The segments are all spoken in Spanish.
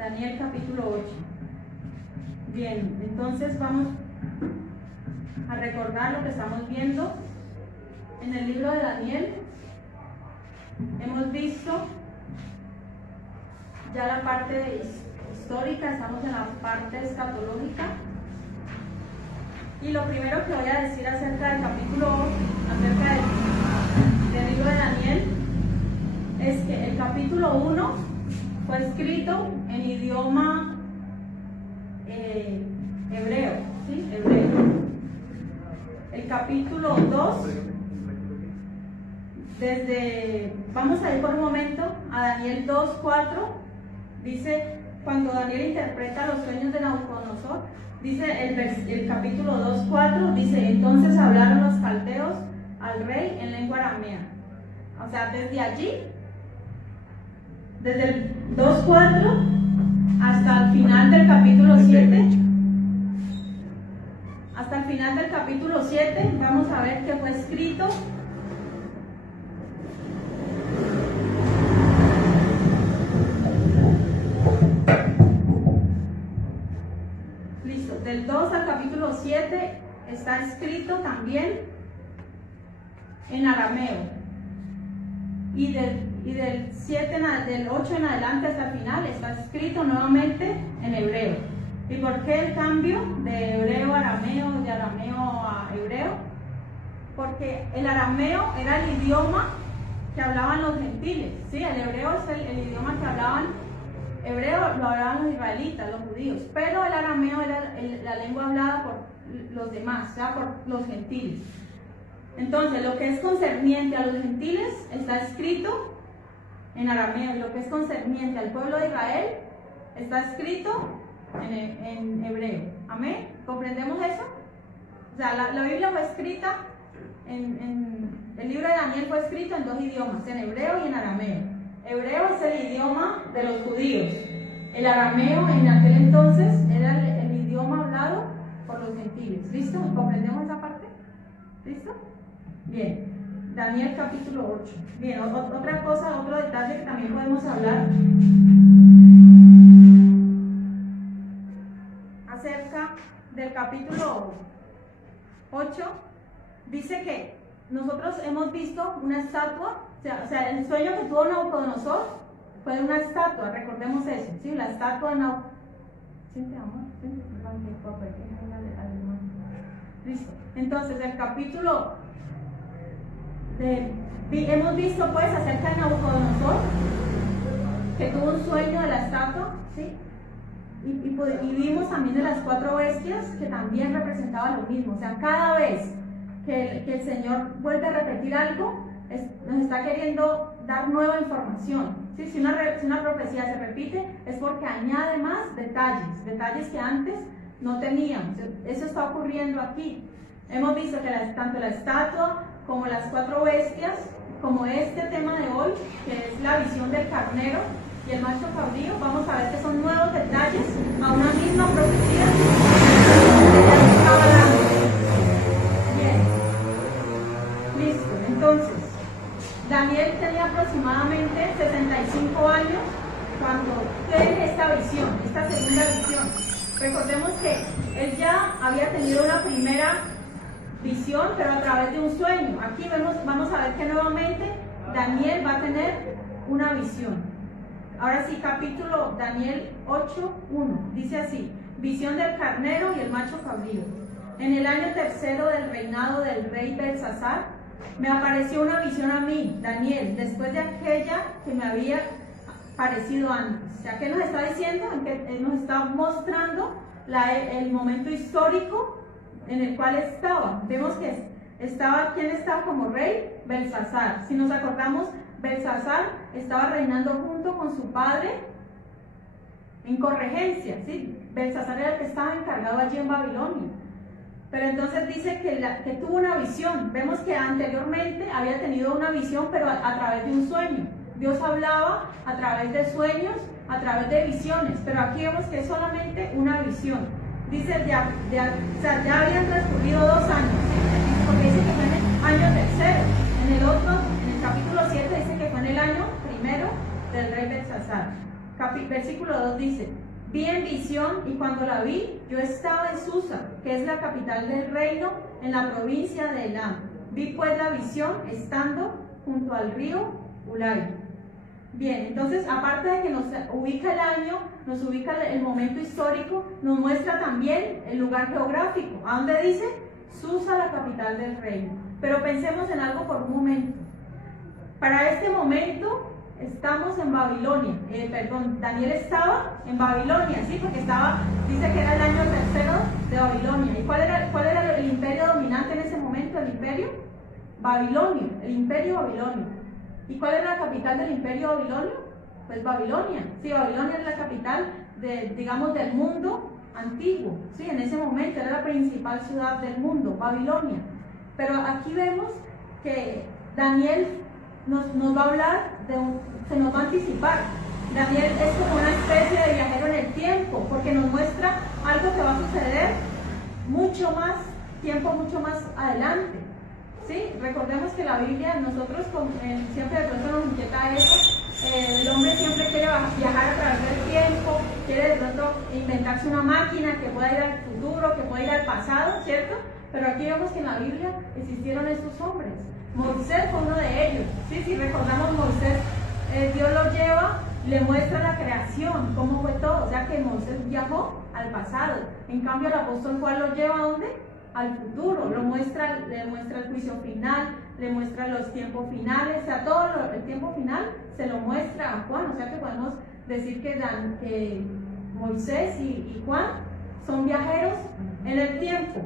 Daniel capítulo 8. Bien, entonces vamos a recordar lo que estamos viendo en el libro de Daniel. Hemos visto ya la parte histórica, estamos en la parte escatológica. Y lo primero que voy a decir acerca del capítulo 8, acerca del libro de Daniel, es que el capítulo 1 fue escrito en idioma hebreo, ¿sí? Hebreo. El capítulo 2, vamos a ir por un momento a Daniel 2:4, dice, cuando Daniel interpreta los sueños de Nabucodonosor, dice el capítulo 2:4, dice, entonces hablaron los caldeos al rey en lengua aramea. O sea, desde allí, desde el 2:4 hasta el final del capítulo 7, hasta el final del capítulo 7, vamos a ver que fue escrito listo, del 2 al capítulo 7 está escrito también en arameo, y del 8 en adelante hasta el final está escrito nuevamente en hebreo. ¿Y por qué el cambio de hebreo a arameo, de arameo a hebreo? Porque el arameo era el idioma que hablaban los gentiles, ¿sí? El hebreo es el idioma que hablaban, hebreo lo hablaban los israelitas, los judíos, pero el arameo era la lengua hablada por los demás, o sea, por los gentiles. Entonces, lo que es concerniente a los gentiles está escrito en arameo, y lo que es concerniente al pueblo de Israel está escrito en hebreo. ¿Amén? ¿Comprendemos eso? O sea, la Biblia fue escrita, el libro de Daniel fue escrito en dos idiomas, en hebreo y en arameo. Hebreo es el idioma de los judíos. El arameo en aquel entonces era el idioma hablado por los gentiles. ¿Listo? ¿Comprendemos esa parte? ¿Listo? Bien. Daniel capítulo 8. Bien, otra cosa, otro detalle que también podemos hablar acerca del capítulo 8, dice que nosotros hemos visto una estatua, o sea, el sueño que tuvo Nabucodonosor fue de una estatua, recordemos eso, ¿sí? La estatua de Nabucodonosor. Listo. Entonces, el capítulo hemos visto pues acerca de Nabucodonosor, que tuvo un sueño de la estatua, ¿sí? Y vimos también de las 4 bestias, que también representaba lo mismo. O sea, cada vez que el Señor vuelve a repetir algo, nos está queriendo dar nueva información, ¿sí? Si una profecía se repite, es porque añade más detalles que antes no teníamos. Eso está ocurriendo aquí. Hemos visto que tanto la estatua como las 4 bestias, como este tema de hoy, que es la visión del carnero y el macho cabrío, vamos a ver que son nuevos detalles a una misma profecía que ya se estaba dando. Bien, listo. Entonces, Daniel tenía aproximadamente 65 años cuando tiene esta visión, esta segunda visión. Recordemos que él ya había tenido una primera visión, pero a través de un sueño. Aquí vamos a ver que nuevamente Daniel va a tener una visión. Ahora sí, capítulo Daniel 8:1, dice así: visión del carnero y el macho cabrío. En el año 3 del reinado del rey Belsasar, me apareció una visión a mí, Daniel, después de aquella que me había parecido antes. O sea, ¿qué nos está diciendo? Nos está mostrando el momento histórico en el cual estaba. Vemos que ¿quién estaba como rey? Belsasar. Si nos acordamos, Belsasar estaba reinando junto con su padre en corregencia, ¿sí? Belsasar era el que estaba encargado allí en Babilonia. Pero entonces dice que tuvo una visión. Vemos que anteriormente había tenido una visión, pero a través de un sueño. Dios hablaba a través de sueños, a través de visiones, pero aquí vemos que es solamente una visión. Dice, ya habían transcurrido 2 años, ¿sí? Porque dice que fue en el año 3. En el capítulo 7 dice que fue en el año 1 del rey Belsasar. versículo 2 dice: vi en visión, y cuando la vi, yo estaba en Susa, que es la capital del reino, en la provincia de Elam. Vi pues la visión estando junto al río Ulai. Bien, entonces, aparte de que nos ubica el año, nos ubica el momento histórico, nos muestra también el lugar geográfico. ¿A dónde dice? Susa, la capital del reino. Pero pensemos en algo por un momento. Para este momento estamos en Babilonia. Daniel estaba en Babilonia, ¿sí? Porque dice que era el año tercero de Babilonia. ¿Y cuál era el imperio dominante en ese momento? El imperio Babilonio, el imperio Babilonio. ¿Y cuál era la capital del imperio Babilonio? Pues Babilonia. Sí, Babilonia es la capital del mundo antiguo. Sí, en ese momento era la principal ciudad del mundo, Babilonia. Pero aquí vemos que Daniel nos va a hablar se nos va a anticipar. Daniel es como una especie de viajero en el tiempo, porque nos muestra algo que va a suceder mucho más adelante. ¿Sí? Recordemos que la Biblia, nosotros siempre de pronto nos inquieta eso. El hombre siempre quiere viajar a través del tiempo, quiere de pronto inventarse una máquina que pueda ir al futuro, que pueda ir al pasado, ¿cierto? Pero aquí vemos que en la Biblia existieron estos hombres. Moisés fue uno de ellos. ¿Sí? Si recordamos, Moisés, Dios lo lleva, le muestra la creación, cómo fue todo. O sea que Moisés viajó al pasado. En cambio, el apóstol Juan lo lleva ¿a dónde? Al futuro. Le muestra el juicio final, le muestra los tiempos finales. O sea, todo el tiempo final se lo muestra a Juan. O sea que podemos decir que Moisés y Juan son viajeros en el tiempo.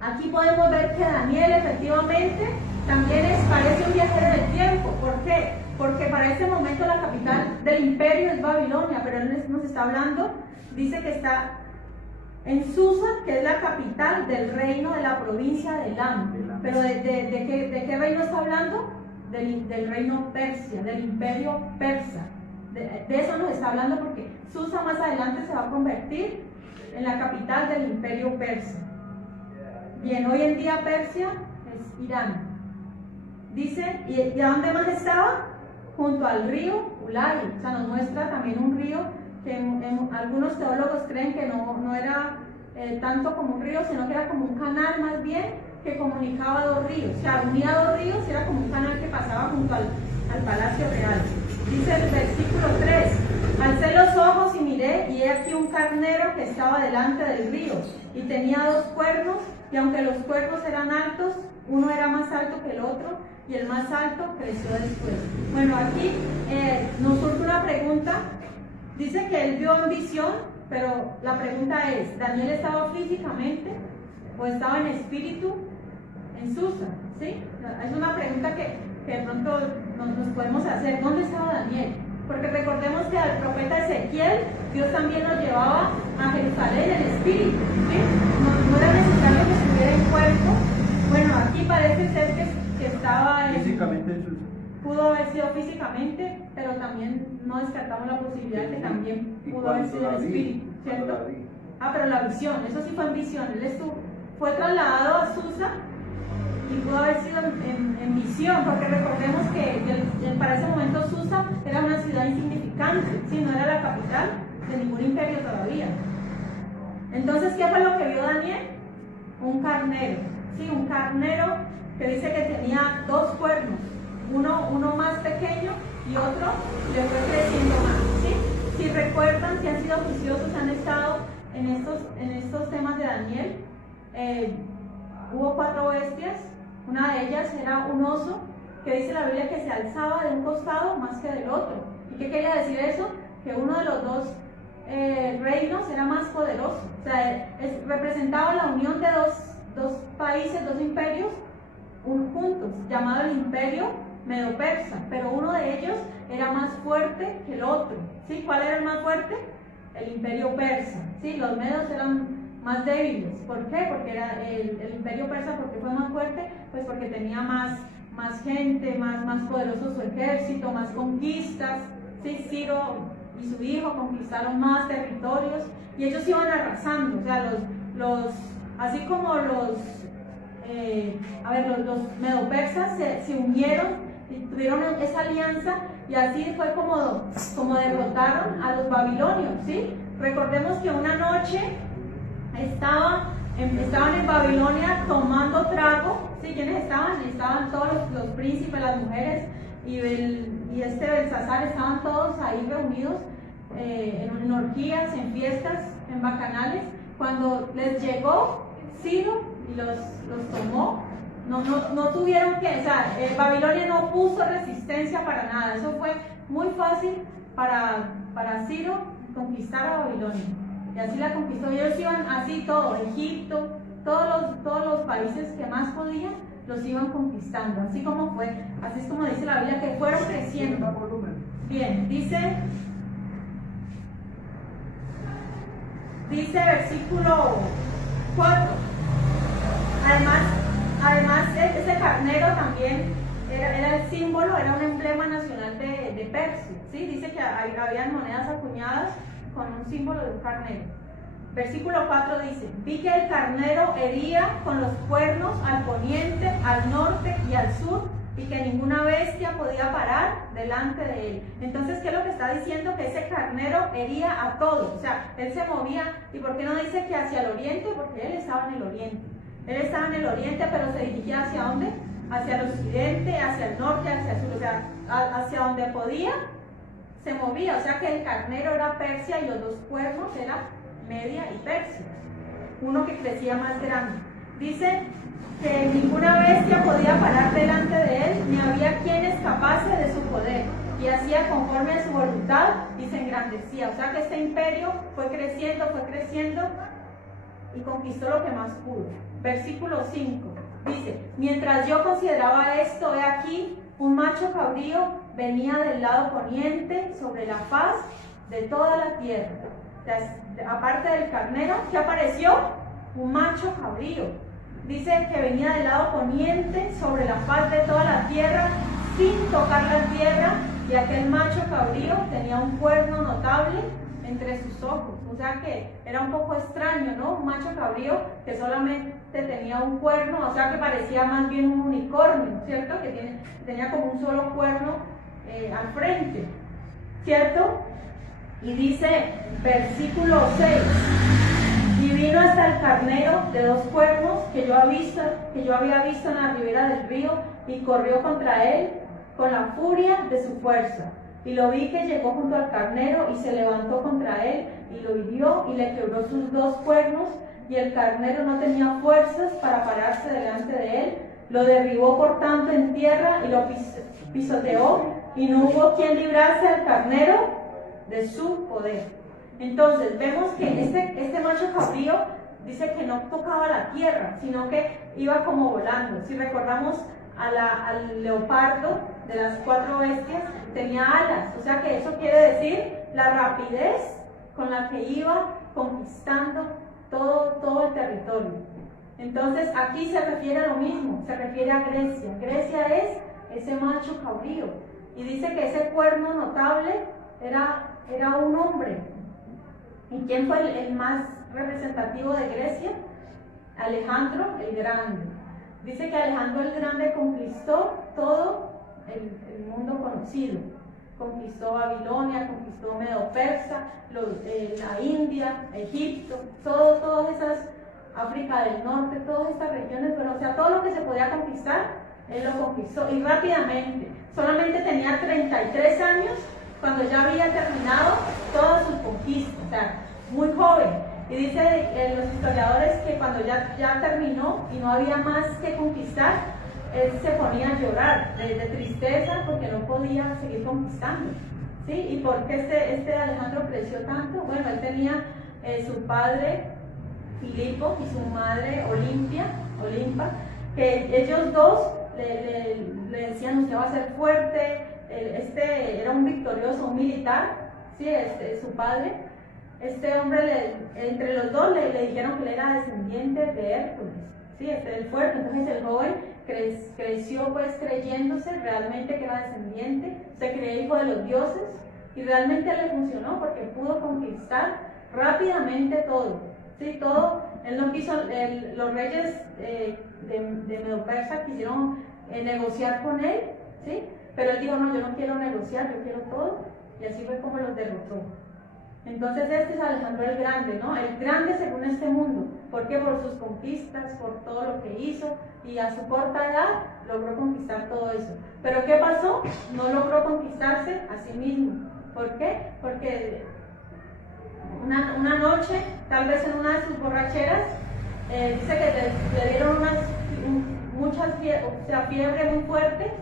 Aquí podemos ver que Daniel efectivamente también parece un viajero en el tiempo. ¿Por qué? Porque para ese momento la capital del imperio es Babilonia, pero él nos está hablando, dice que está en Susa, que es la capital del reino de la provincia de Elam. Pero ¿de qué reino está hablando? Del reino persia, del imperio persa. De eso nos está hablando, porque Susa más adelante se va a convertir en la capital del imperio persa. Bien, hoy en día Persia es Irán. Dice, ¿y a dónde más estaba? Junto al río Ulai. O sea, nos muestra también un río que algunos teólogos creen que no era tanto como un río, sino que era como un canal más bien, que comunicaba dos ríos. O sea, unía dos ríos y era como un canal que pasaba junto al palacio real. Dice el versículo 3: alcé los ojos y miré, y he aquí un carnero que estaba delante del río, y tenía dos cuernos, y aunque los cuernos eran altos, uno era más alto que el otro, y el más alto creció después. Bueno, aquí nos surge una pregunta. Dice que él vio en visión, pero la pregunta es: ¿Daniel estaba físicamente o estaba en espíritu en Susa? ¿Sí? Es una pregunta que de pronto nos podemos hacer. ¿Dónde estaba Daniel? Porque recordemos que al profeta Ezequiel, Dios también lo llevaba a Jerusalén en espíritu. ¿Sí? No era necesario que estuviera en cuerpo. Bueno, aquí parece ser que estaba físicamente en Susa. Pudo haber sido físicamente, pero también no descartamos la posibilidad de que también pudo haber sido en espíritu, ¿cierto? Pero la visión, eso sí fue en visión. Él fue trasladado a Susa y pudo haber sido en visión, porque recordemos que para ese momento Susa era una ciudad insignificante, ¿sí? No era la capital de ningún imperio todavía. Entonces, ¿qué fue lo que vio Daniel? Un carnero, ¿sí? Un carnero que dice que tenía dos cuernos, uno más pequeño y otro le fue creciendo más, ¿sí? Si recuerdan, si han sido juiciosos, han estado en estos temas de Daniel, hubo 4 bestias. Una de ellas era un oso, que dice la Biblia que se alzaba de un costado más que del otro. ¿Y qué quería decir eso? Que uno de los dos reinos era más poderoso. O sea, representaba la unión de dos países, dos imperios juntos, llamado el imperio medo-persa, pero uno de ellos era más fuerte que el otro. ¿Sí? ¿Cuál era el más fuerte? El imperio persa. ¿Sí? Los medos eran más débiles. ¿Por qué? Porque era el imperio persa. ¿Por qué fue más fuerte? Pues porque tenía más gente, más poderoso su ejército, más conquistas. ¿Sí? Ciro y su hijo conquistaron más territorios y ellos iban arrasando. O sea, así como los medo-persas se unieron y tuvieron esa alianza, Y así fue como derrotaron a los babilonios, ¿sí? Recordemos que una noche estaban en Babilonia tomando trago, ¿sí? ¿Quiénes estaban? Estaban todos los príncipes, las mujeres y Belsasar, estaban todos ahí reunidos en orgías, en fiestas, en bacanales. Cuando les llegó Ciro y los tomó, no tuvieron que, o sea, Babilonia no puso resistencia para nada. Eso fue muy fácil para Ciro conquistar a Babilonia. Y así la conquistó. Ellos iban así todo, Egipto, todos los países que más podían, los iban conquistando. Así es como dice la Biblia, que fueron creciendo. Bien, dice versículo 4. Además ese carnero también era el símbolo, era un emblema nacional de Persia, ¿sí? Dice que había monedas acuñadas con un símbolo de un carnero. Versículo 4 dice: vi que el carnero hería con los cuernos al poniente, al norte y al sur, y que ninguna bestia podía parar delante de él. Entonces, ¿qué es lo que está diciendo? Que ese carnero hería a todos. O sea, él se movía. ¿Y por qué no dice que hacia el oriente? Porque él estaba en el oriente. Él estaba en el oriente, pero se dirigía ¿hacia dónde? Hacia el occidente, hacia el norte, hacia el sur. O sea, hacia donde podía, se movía. O sea que el carnero era Persia y los dos cuernos eran Media y Persia. Uno que crecía más grande. Dice que ninguna bestia podía parar delante de él, ni había quien escapase de su poder, y hacía conforme a su voluntad y se engrandecía. O sea que este imperio fue creciendo y conquistó lo que más pudo. Versículo 5 dice: mientras yo consideraba esto, he aquí un macho cabrío venía del lado poniente sobre la faz de toda la tierra. Aparte del carnero, ¿qué apareció? Un macho cabrío. Dice que venía del lado poniente sobre la faz de toda la tierra sin tocar la tierra, y aquel macho cabrío tenía un cuerno notable entre sus ojos. O sea que era un poco extraño, ¿no? Un macho cabrío que solamente tenía un cuerno, o sea que parecía más bien un unicornio, ¿cierto? Que tenía como un solo cuerno al frente, ¿cierto? Y dice, versículo 6: y vino hasta el carnero de dos cuernos que yo había visto en la ribera del río, y corrió contra él con la furia de su fuerza. Y lo vi que llegó junto al carnero y se levantó contra él y lo hirió y le quebró sus dos cuernos, y el carnero no tenía fuerzas para pararse delante de él. Lo derribó por tanto en tierra y lo pisoteó, y no hubo quien librase al carnero de su poder. Entonces vemos que este macho cabrío dice que no tocaba la tierra, sino que iba como volando. Si recordamos al leopardo de las 4 bestias, tenía alas. O sea que eso quiere decir la rapidez con la que iba conquistando todo el territorio. Entonces aquí se refiere a lo mismo, se refiere a Grecia. Grecia es ese macho cabrío, y dice que ese cuerno notable era un hombre. ¿Y quién fue el más representativo de Grecia? Alejandro el Grande. Dice que Alejandro el Grande conquistó todo el mundo conocido. Conquistó Babilonia, conquistó Medo-Persa, la India, Egipto, todas esas, África del Norte, todas estas regiones, bueno, o sea, todo lo que se podía conquistar, él lo conquistó, y rápidamente. Solamente tenía 33 años cuando ya había terminado todas sus conquistas, o sea, muy joven. Y dice los historiadores que cuando ya terminó y no había más que conquistar, él se ponía a llorar de tristeza porque no podía seguir conquistando, ¿sí? ¿Y por qué este Alejandro creció tanto? Bueno, él tenía su padre Filipo y su madre Olimpa, que ellos dos le decían: usted va a ser fuerte. Era un victorioso, un militar, ¿sí? Su padre. Este hombre, entre los dos le dijeron que él era descendiente de Hércules, ¿sí? El fuerte. Entonces el joven creció pues creyéndose realmente que era descendiente, se creía hijo de los dioses, y realmente le funcionó porque pudo conquistar rápidamente todo, ¿sí? Todo. Él no quiso, los reyes de Medo-Persa quisieron negociar con él, ¿sí? Pero él dijo, no, yo no quiero negociar, yo quiero todo, y así fue como los derrotó. Entonces este es Alejandro el Grande, ¿no? El grande según este mundo. ¿Por qué? Por sus conquistas, por todo lo que hizo, y a su corta edad logró conquistar todo eso. ¿Pero qué pasó? No logró conquistarse a sí mismo. ¿Por qué? Porque una noche, tal vez en una de sus borracheras, dice que le dieron fiebre muy fuerte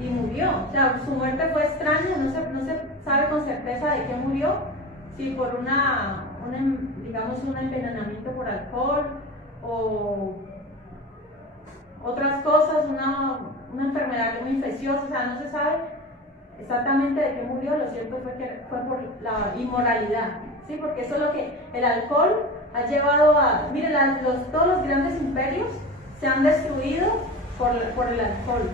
y murió. O sea, su muerte fue extraña, no se sabe con certeza de qué murió, si por digamos un envenenamiento por alcohol o otras cosas, una enfermedad muy infecciosa, o sea, no se sabe exactamente de qué murió. Lo cierto fue que fue por la inmoralidad, ¿sí? Porque eso es lo que el alcohol ha llevado a... Miren, todos los grandes imperios se han destruido por el alcohol.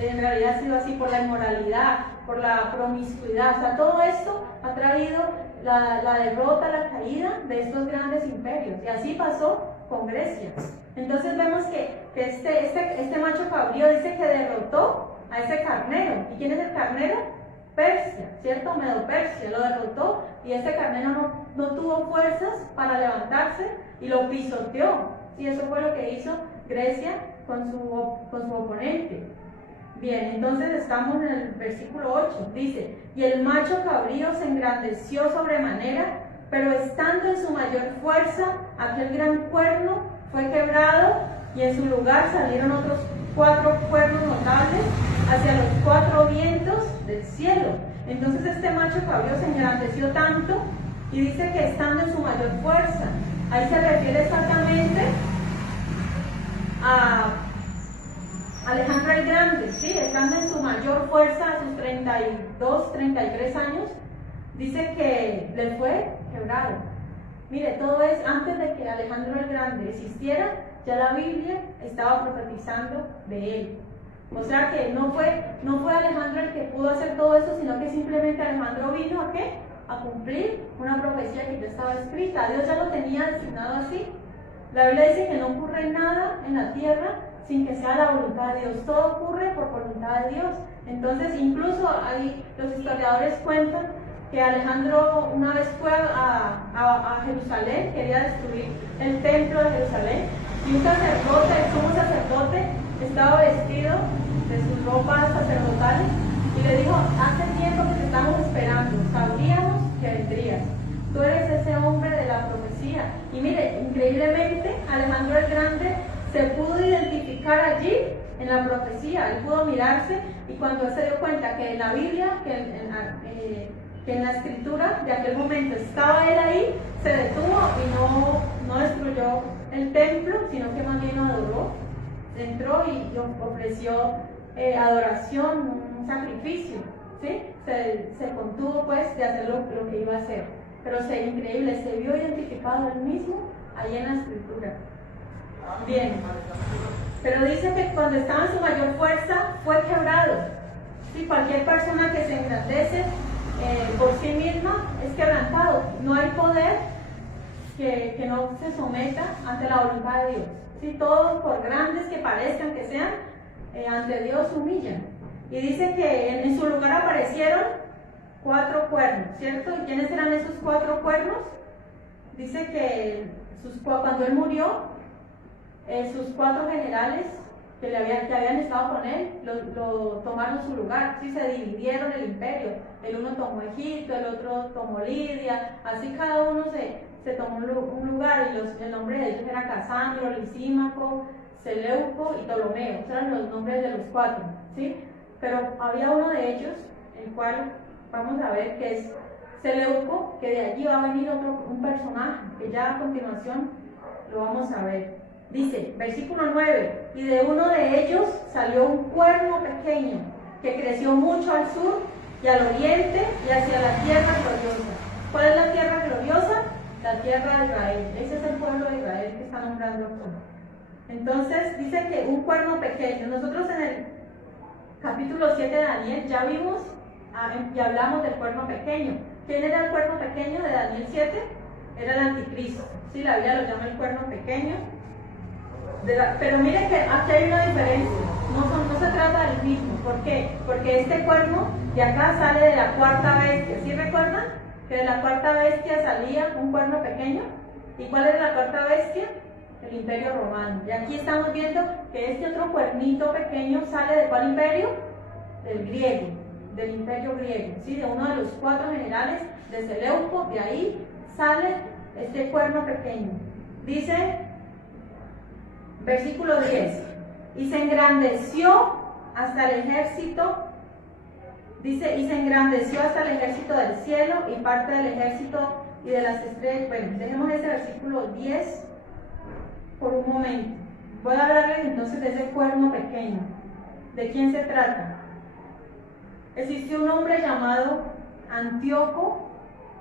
En realidad ha sido así, por la inmoralidad, por la promiscuidad. O sea, todo esto ha traído la derrota, la caída de estos grandes imperios. Y así pasó con Grecia. Entonces vemos que este macho cabrío dice que derrotó a ese carnero. ¿Y quién es el carnero? Persia, ¿cierto? Medo-Persia lo derrotó, y ese carnero no tuvo fuerzas para levantarse y lo pisoteó. Y eso fue lo que hizo Grecia con su oponente. Bien, entonces estamos en el versículo 8, dice: y el macho cabrío se engrandeció sobremanera, pero estando en su mayor fuerza, aquel gran cuerno fue quebrado, y en su lugar salieron otros 4 cuernos notables hacia los 4 vientos del cielo. Entonces este macho cabrío se engrandeció tanto, y dice que estando en su mayor fuerza. Ahí se refiere exactamente a Alejandro el Grande, ¿sí? Estando en su mayor fuerza, a sus 32, 33 años, dice que le fue quebrado. Mire, todo es antes de que Alejandro el Grande existiera, ya la Biblia estaba profetizando de él. O sea que no fue Alejandro el que pudo hacer todo eso, sino que simplemente Alejandro vino ¿a qué? A cumplir una profecía que ya estaba escrita. Dios ya lo tenía designado así. La Biblia dice que no ocurre nada en la tierra sin que sea la voluntad de Dios. Todo ocurre por voluntad de Dios. Entonces, incluso ahí los historiadores cuentan que Alejandro una vez fue a Jerusalén, quería destruir el templo de Jerusalén, y un sacerdote, el sumo sacerdote, estaba vestido de sus ropas sacerdotales y le dijo: hace tiempo que te estamos esperando, sabíamos que vendrías, tú eres ese hombre de la profecía. Y mire, increíblemente Alejandro el Grande se pudo identificar allí en la profecía. Él pudo mirarse, y cuando él se dio cuenta que en la Biblia, que en la escritura de aquel momento estaba él ahí, se detuvo y no destruyó el templo, sino que más bien lo adoró. Entró y ofreció adoración, un sacrificio, ¿sí? Se contuvo pues de hacer lo que iba a hacer. Pero increíble, se vio identificado él mismo ahí en la escritura. Bien, pero dice que cuando estaba en su mayor fuerza fue quebrado. ¿Sí? Cualquier persona que se engrandece por sí misma es quebrantado. No hay poder que no se someta ante la voluntad de Dios. ¿Sí? Todos, por grandes que parezcan que sean, ante Dios humillan. Y dice que en su lugar aparecieron 4 cuernos, ¿cierto? ¿Y quiénes eran esos 4 cuernos? Dice que cuando él murió, sus 4 generales que habían estado con él, lo tomaron su lugar, ¿sí? Se dividieron el imperio. El uno tomó Egipto, el otro tomó Lidia, así cada uno se tomó un lugar, y el nombre de ellos era Casandro, Lisímaco, Seleuco y Ptolomeo. Esos eran los nombres de los 4, ¿sí? Pero había uno de ellos, el cual vamos a ver que es Seleuco, que de allí va a venir un personaje, que ya a continuación lo vamos a ver. Dice, versículo 9, y de uno de ellos salió un cuerno pequeño, que creció mucho al sur y al oriente y hacia la tierra gloriosa. ¿Cuál es la tierra gloriosa? La tierra de Israel. Ese es el pueblo de Israel que está nombrando aquí. Entonces dice que un cuerno pequeño. Nosotros en el capítulo 7 de Daniel ya vimos y hablamos del cuerno pequeño. ¿Quién era el cuerno pequeño de Daniel 7? Era el anticristo. Sí, la Biblia lo llama el cuerno pequeño. Pero mire que aquí hay una diferencia. no se trata del mismo. ¿Por qué? Porque este cuerno de acá sale de la cuarta bestia. ¿Sí recuerdan? Que de la cuarta bestia salía un cuerno pequeño. ¿Y cuál era la cuarta bestia? El Imperio Romano. Y aquí estamos viendo que este otro cuernito pequeño sale ¿de cuál imperio? Del griego, del Imperio griego, ¿sí? De uno de los 4 generales de Seleuco. De ahí sale este cuerno pequeño. Dice, versículo 10, y se engrandeció hasta el ejército, dice, y se engrandeció hasta el ejército del cielo y parte del ejército y de las estrellas. Bueno, dejemos ese versículo 10 por un momento. Voy a hablarles entonces de ese cuerno pequeño. ¿De quién se trata? Existió un hombre llamado Antíoco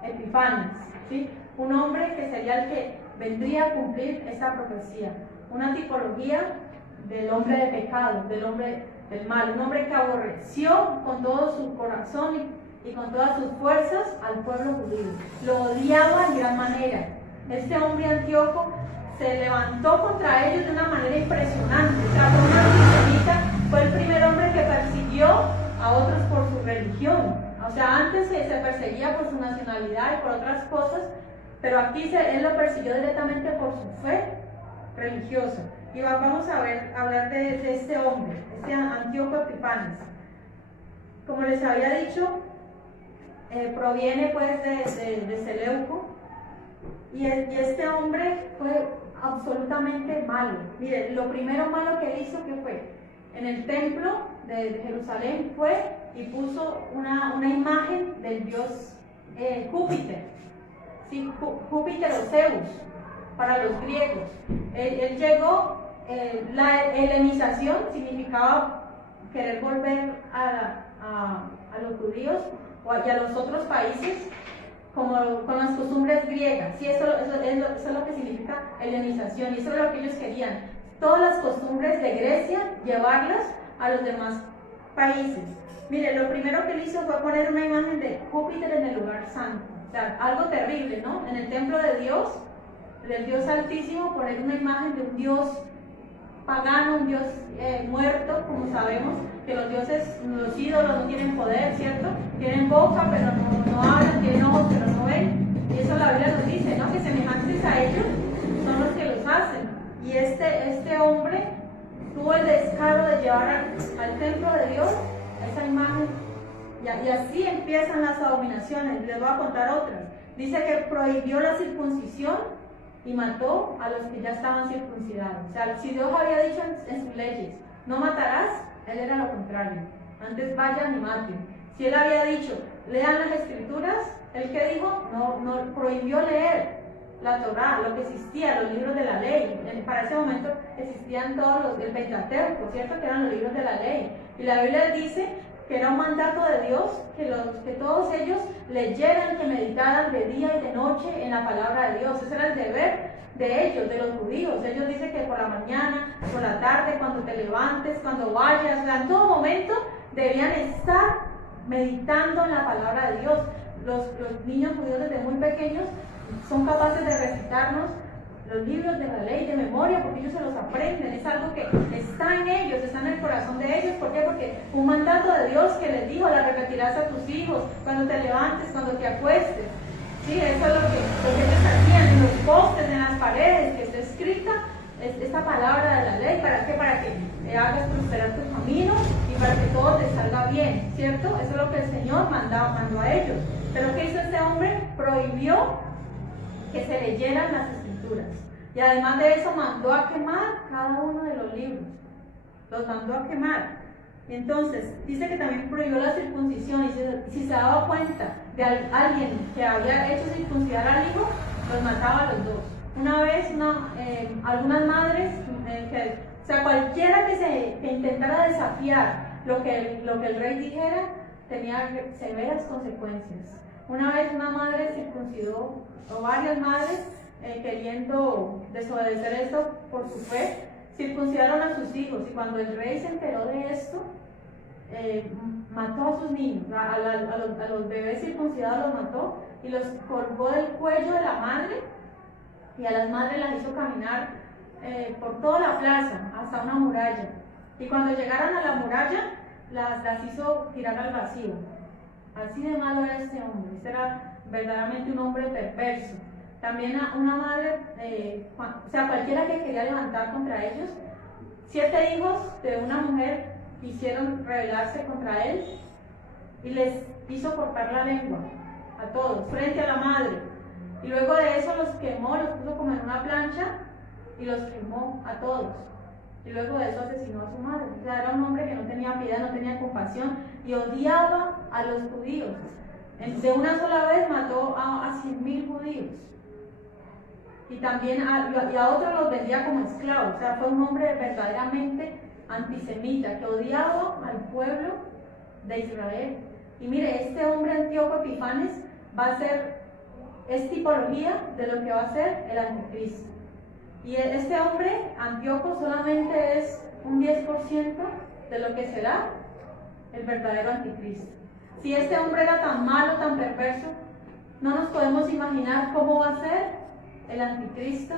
Epifanes, ¿sí? Un hombre que sería el que vendría a cumplir esta profecía. Una tipología del hombre de pecado, del hombre del mal, un hombre que aborreció con todo su corazón y con todas sus fuerzas al pueblo judío. Lo odiaba en gran manera. Este hombre Antíoco se levantó contra ellos de una manera impresionante. O sea, fue una antisemita, fue el primer hombre que persiguió a otros por su religión. O sea, antes se perseguía por su nacionalidad y por otras cosas, pero aquí él lo persiguió directamente por su fe religiosa. Y vamos a hablar de este hombre, este Antíoco Epifanes. Como les había dicho, proviene pues de Seleuco, y este hombre fue absolutamente malo. Mire, lo primero malo que hizo, que fue en el templo de Jerusalén, fue y puso una imagen del dios Júpiter, ¿sí? Júpiter o Zeus para los griegos. Él llegó, la helenización significaba querer volver a los judíos y a los otros países como con las costumbres griegas, ¿sí? Eso es lo que significa helenización, y eso es lo que ellos querían. Todas las costumbres de Grecia, llevarlas a los demás países. Mire, lo primero que él hizo fue poner una imagen de Júpiter en el lugar santo. O sea, algo terrible, ¿no? En el templo de Dios, del Dios Altísimo, poner una imagen de un Dios pagano, un Dios muerto, como sabemos que los dioses, los ídolos no tienen poder, ¿cierto? Tienen boca, pero no hablan, tienen ojos, pero no ven. Y eso la Biblia nos dice, ¿no? Que semejantes a ellos son los que los hacen. Y este hombre tuvo el descaro de llevar al templo de Dios esa imagen, y así empiezan las abominaciones. Les voy a contar otras. Dice que prohibió la circuncisión y mató a los que ya estaban circuncidados. O sea, si Dios había dicho en sus leyes, no matarás, él era lo contrario. Antes vayan y maten. Si él había dicho, lean las escrituras, él que dijo, no prohibió leer la Torá, lo que existía, los libros de la ley. Para ese momento existían todos el Pentateuco, ¿cierto? Que eran los libros de la ley. Y la Biblia dice que era un mandato de Dios que todos ellos leyeran, que meditaran de día y de noche en la palabra de Dios. Ese era el deber de ellos, de los judíos. Ellos dicen que por la mañana, por la tarde, cuando te levantes, cuando vayas, en todo momento debían estar meditando en la palabra de Dios. Los niños judíos desde muy pequeños son capaces de recitarnos los libros de la ley de memoria, porque ellos se los aprenden. Es algo que está en ellos, está en el corazón de ellos. ¿Por qué? Porque un mandato de Dios que les dijo, la repetirás a tus hijos cuando te levantes, cuando te acuestes. Sí, eso es lo que ellos hacían en los postes, en las paredes, que está escrita esta palabra de la ley. ¿Para qué? Para que hagas prosperar tu camino y para que todo te salga bien, ¿cierto? Eso es lo que el Señor mandó a ellos. Pero ¿qué hizo este hombre? Prohibió que se leyeran las escrituras. Y además de eso mandó a quemar cada uno de los libros. Los mandó a quemar. Y entonces, dice que también prohibió la circuncisión. Y si se daba cuenta de alguien que había hecho circuncidar al hijo, los mataba a los dos. Una vez, algunas madres, o sea, cualquiera que intentara desafiar lo que el rey dijera, tenía severas consecuencias. Una vez una madre circuncidó, o varias madres, queriendo desobedecer esto por su fe, circuncidaron a sus hijos, y cuando el rey se enteró de esto, mató a sus niños, a los bebés circuncidados los mató y los colgó del cuello de la madre, y a las madres las hizo caminar por toda la plaza hasta una muralla, Y cuando llegaron a la muralla, las hizo tirar al vacío. Así de malo era este hombre. Este era verdaderamente un hombre perverso. También una madre, o sea, cualquiera que quería levantar contra ellos, 7 hijos de una mujer quisieron rebelarse contra él y les hizo cortar la lengua a todos, frente a la madre. Y luego de eso los quemó, los puso como en una plancha y los quemó a todos. Y luego de eso asesinó a su madre. O sea, era un hombre que no tenía piedad, no tenía compasión y odiaba a los judíos. De una sola vez mató a 100.000 judíos. Y también a otros los vendía como esclavos. O sea, fue un hombre verdaderamente antisemita que odiaba al pueblo de Israel. Y mire, este hombre Antíoco Epifanes es tipología de lo que va a ser el anticristo. Y este hombre Antíoco solamente es un 10% de lo que será el verdadero anticristo. Si este hombre era tan malo, tan perverso, no nos podemos imaginar cómo va a ser el anticristo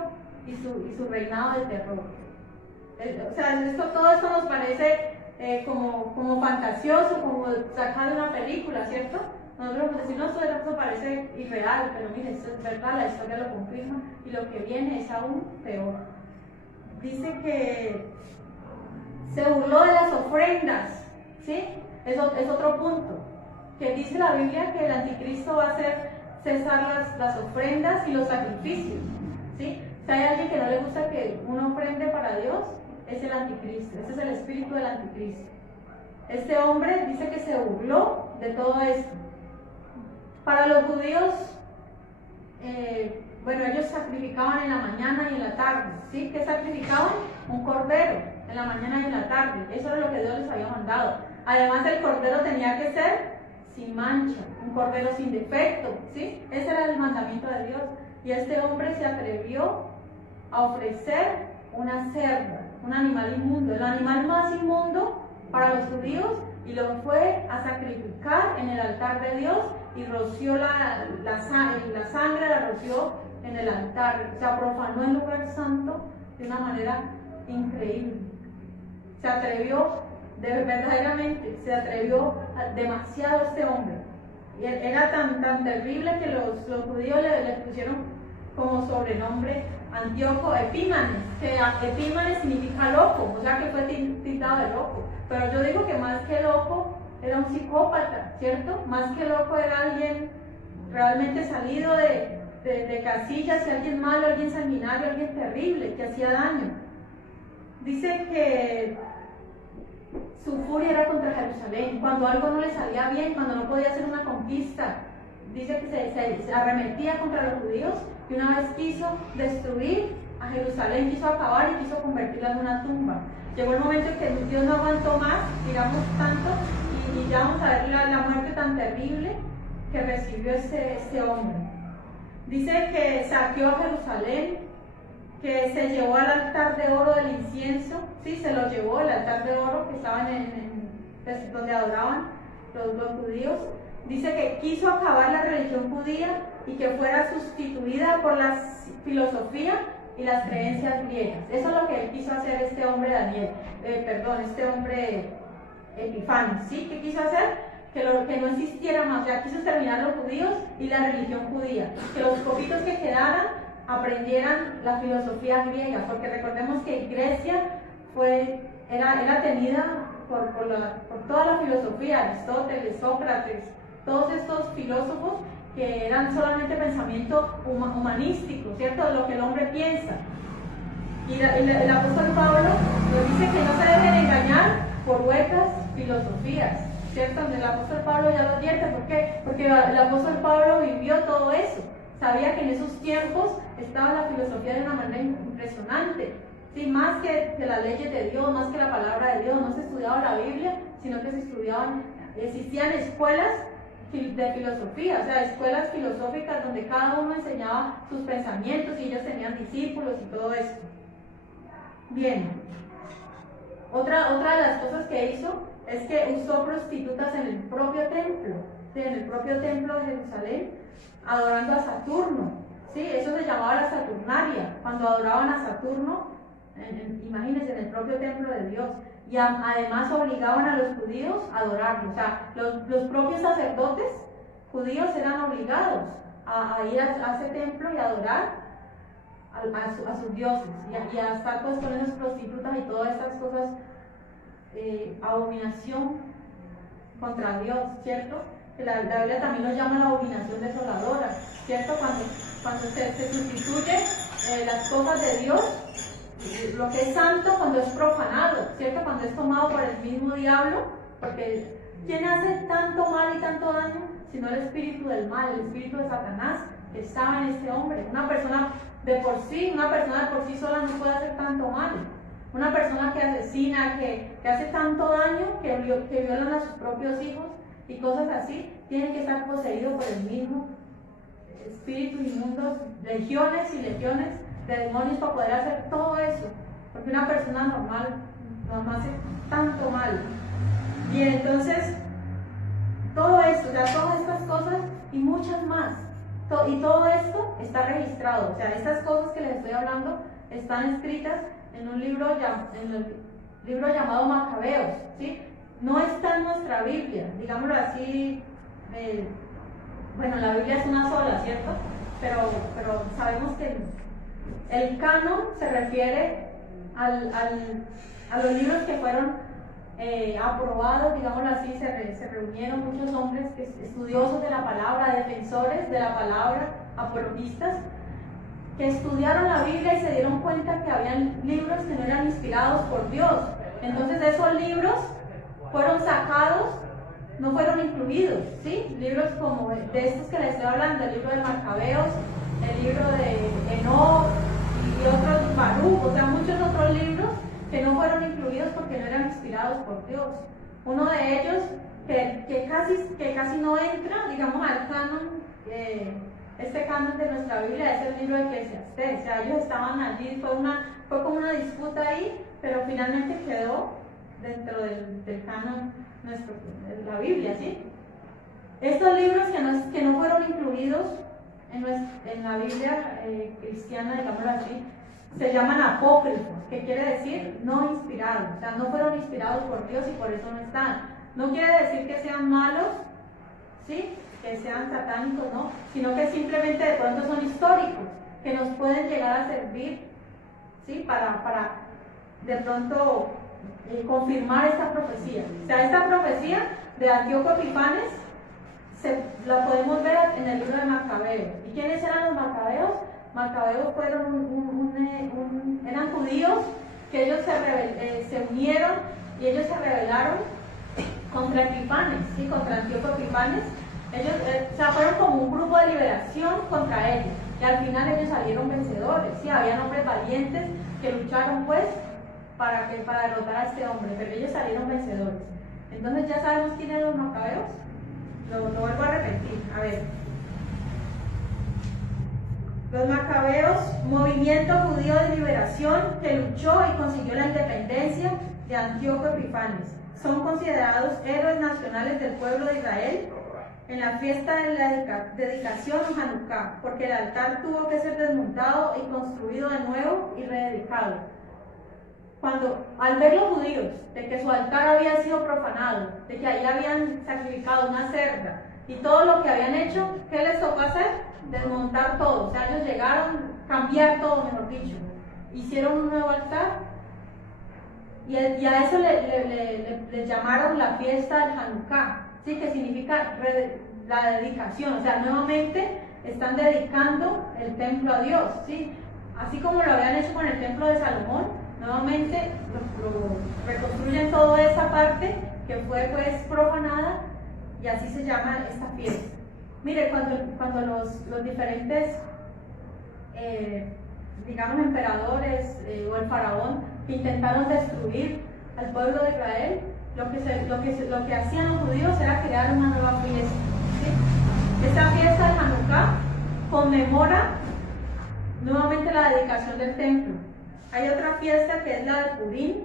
y su reinado de terror. O sea, todo esto nos parece como fantasioso, como sacar de una película, ¿cierto? Nosotros podemos decir, no, esto parece irreal, pero mire, esto es verdad, la historia lo confirma y lo que viene es aún peor. Dice que se burló de las ofrendas, ¿sí? Es otro punto, que dice la Biblia que el anticristo va a hacer cesar las ofrendas y los sacrificios, ¿sí? Si hay alguien que no le gusta que uno ofrende para Dios, es el anticristo, ese es el espíritu del anticristo. Este hombre dice que se burló de todo esto. Para los judíos, ellos sacrificaban en la mañana y en la tarde, ¿sí? ¿Qué sacrificaban? Un cordero en la mañana y en la tarde. Eso era lo que Dios les había mandado. Además, el cordero tenía que ser sin mancha, un cordero sin defecto, ¿sí? Ese era el mandamiento de Dios. Y este hombre se atrevió a ofrecer una cerda, un animal inmundo, el animal más inmundo para los judíos, y lo fue a sacrificar en el altar de Dios y roció la sangre, la roció en el altar. O sea, profanó el lugar santo de una manera increíble. Se atrevió, verdaderamente, se atrevió demasiado este hombre. Y era tan terrible que los judíos le pusieron como sobrenombre Antíoco Epímanes, que Epímanes significa loco, o sea que fue tildado de loco. Pero yo digo que más que loco, era un psicópata, ¿cierto? Más que loco era alguien realmente salido de casillas, y alguien malo, alguien sanguinario, alguien terrible, que hacía daño. Dice que su furia era contra Jerusalén, cuando algo no le salía bien, cuando no podía hacer una conquista. Dice que se arremetía contra los judíos y una vez quiso destruir a Jerusalén, quiso acabar y quiso convertirla en una tumba. Llegó el momento en que Dios no aguantó más, digamos tanto, y ya vamos a ver la muerte tan terrible que recibió este hombre. Dice que saqueó a Jerusalén, que se llevó al altar de oro del incienso, sí, se lo llevó, el altar de oro que estaba donde adoraban los judíos. Dice que quiso acabar la religión judía y que fuera sustituida por la filosofía y las creencias griegas. Eso es lo que él quiso hacer este hombre este hombre Epifanes, ¿sí? ¿Qué quiso hacer? Que no existiera más, ya quiso exterminar a los judíos y la religión judía, que los poquitos que quedaran aprendieran la filosofía griega, porque recordemos que Grecia era tenida por toda la filosofía, Aristóteles, Sócrates, todos estos filósofos que eran solamente pensamiento humanístico, ¿cierto? De lo que el hombre piensa. Y el apóstol Pablo nos dice que no se deben engañar por huecas filosofías, ¿cierto? El apóstol Pablo ya lo advierte. ¿Por qué? Porque el apóstol Pablo vivió todo eso. Sabía que en esos tiempos estaba la filosofía de una manera impresionante. Sí, más que las leyes de Dios, más que la palabra de Dios, no se estudiaba la Biblia, sino que existían escuelas de filosofía, o sea, escuelas filosóficas donde cada uno enseñaba sus pensamientos y ellos tenían discípulos y todo esto. Bien, otra de las cosas que hizo es que usó prostitutas en el propio templo, ¿sí? En el propio templo de Jerusalén, adorando a Saturno, ¿sí? Eso se llamaba la Saturnaria, cuando adoraban a Saturno, imagínense, en el propio templo de Dios. y además obligaban a los judíos a adorarlo. O sea, los propios sacerdotes judíos eran obligados a ir a ese templo y adorar a sus dioses y a estar pues con esas prostitutas y todas estas cosas, abominación contra Dios, ¿cierto? Que la Biblia también nos llama la abominación desoladora, ¿cierto? Cuando se sustituye las cosas de Dios, lo que es santo, cuando es profanado, ¿cierto? Cuando es tomado por el mismo diablo, porque ¿quién hace tanto mal y tanto daño? Sino el espíritu del mal, el espíritu de Satanás que estaba en este hombre. Una persona de por sí sola no puede hacer tanto mal. Una persona que asesina, que hace tanto daño, que violan a sus propios hijos y cosas así, tiene que estar poseído por el mismo espíritu inmundo, legiones y legiones de demonios para poder hacer todo eso. Porque una persona normal no hace tanto mal. Bien, entonces, todo esto, ya todas estas cosas y muchas más. Y todo esto está registrado. O sea, estas cosas que les estoy hablando están escritas en un libro, en el libro llamado Macabeos, ¿sí? No está en nuestra Biblia, digámoslo así. Bueno, la Biblia es una sola, ¿cierto? Pero sabemos que el canon se refiere a los libros que fueron aprobados, digámoslo así. Se reunieron muchos hombres estudiosos de la palabra, defensores de la palabra, apologistas, que estudiaron la Biblia y se dieron cuenta que habían libros que no eran inspirados por Dios. Entonces esos libros fueron sacados, no fueron incluidos, ¿sí? Libros como de estos que les estoy hablando, el libro de Macabeos, el libro de Enoch y otros, Baruch, o sea, muchos otros libros que no fueron incluidos porque no eran inspirados por Dios. Uno de ellos, que casi no entra, digamos, al canon, este canon de nuestra Biblia, es el libro de Eclesiastés. O sea, ellos estaban allí, fue como una disputa ahí, pero finalmente quedó dentro del canon nuestro, de la Biblia, ¿sí? Estos libros que no fueron incluidos en la Biblia cristiana, digámoslo así, se llaman apócrifos, que quiere decir no inspirados. O sea, no fueron inspirados por Dios y por eso no están. No quiere decir que sean malos, ¿sí? Que sean satánicos, no, sino que simplemente de pronto son históricos, que nos pueden llegar a servir, ¿sí? Para de pronto confirmar esta profecía. O sea, esta profecía de Antíoco Epifanes la podemos ver en el libro de Macabeos. ¿Y quiénes eran los Macabeos? Macabeos eran judíos que ellos se unieron y ellos se rebelaron contra Epifanes, ¿sí? Contra Antíoco Epifanes. Ellos fueron como un grupo de liberación contra ellos, y al final ellos salieron vencedores, ¿sí? Habían hombres valientes que lucharon pues para derrotar a este hombre, pero ellos salieron vencedores. Entonces ya sabemos quiénes eran los Macabeos. Lo vuelvo a repetir, a ver. Los Macabeos, movimiento judío de liberación que luchó y consiguió la independencia de Antíoco Epifanes. Son considerados héroes nacionales del pueblo de Israel en la fiesta de la dedicación o Hanukkah, porque el altar tuvo que ser desmontado y construido de nuevo y rededicado. Al ver los judíos de que su altar había sido profanado, de que ahí habían sacrificado una cerda y todo lo que habían hecho, ¿qué les tocó hacer? Desmontar todo. O sea, ellos llegaron a cambiar todo, mejor dicho. Hicieron un nuevo altar y a eso le llamaron la fiesta del Hanukkah, ¿sí? Que significa la dedicación. O sea, nuevamente están dedicando el templo a Dios, ¿sí? Así como lo habían hecho con el templo de Salomón. Nuevamente lo reconstruyen toda esa parte que fue pues profanada, y así se llama esta fiesta. Mire, cuando los diferentes digamos emperadores o el faraón intentaron destruir al pueblo de Israel, lo que hacían los judíos era crear una nueva fiesta, ¿sí? Esta fiesta de Hanukkah conmemora nuevamente la dedicación del templo. Hay otra fiesta que es la de Purim,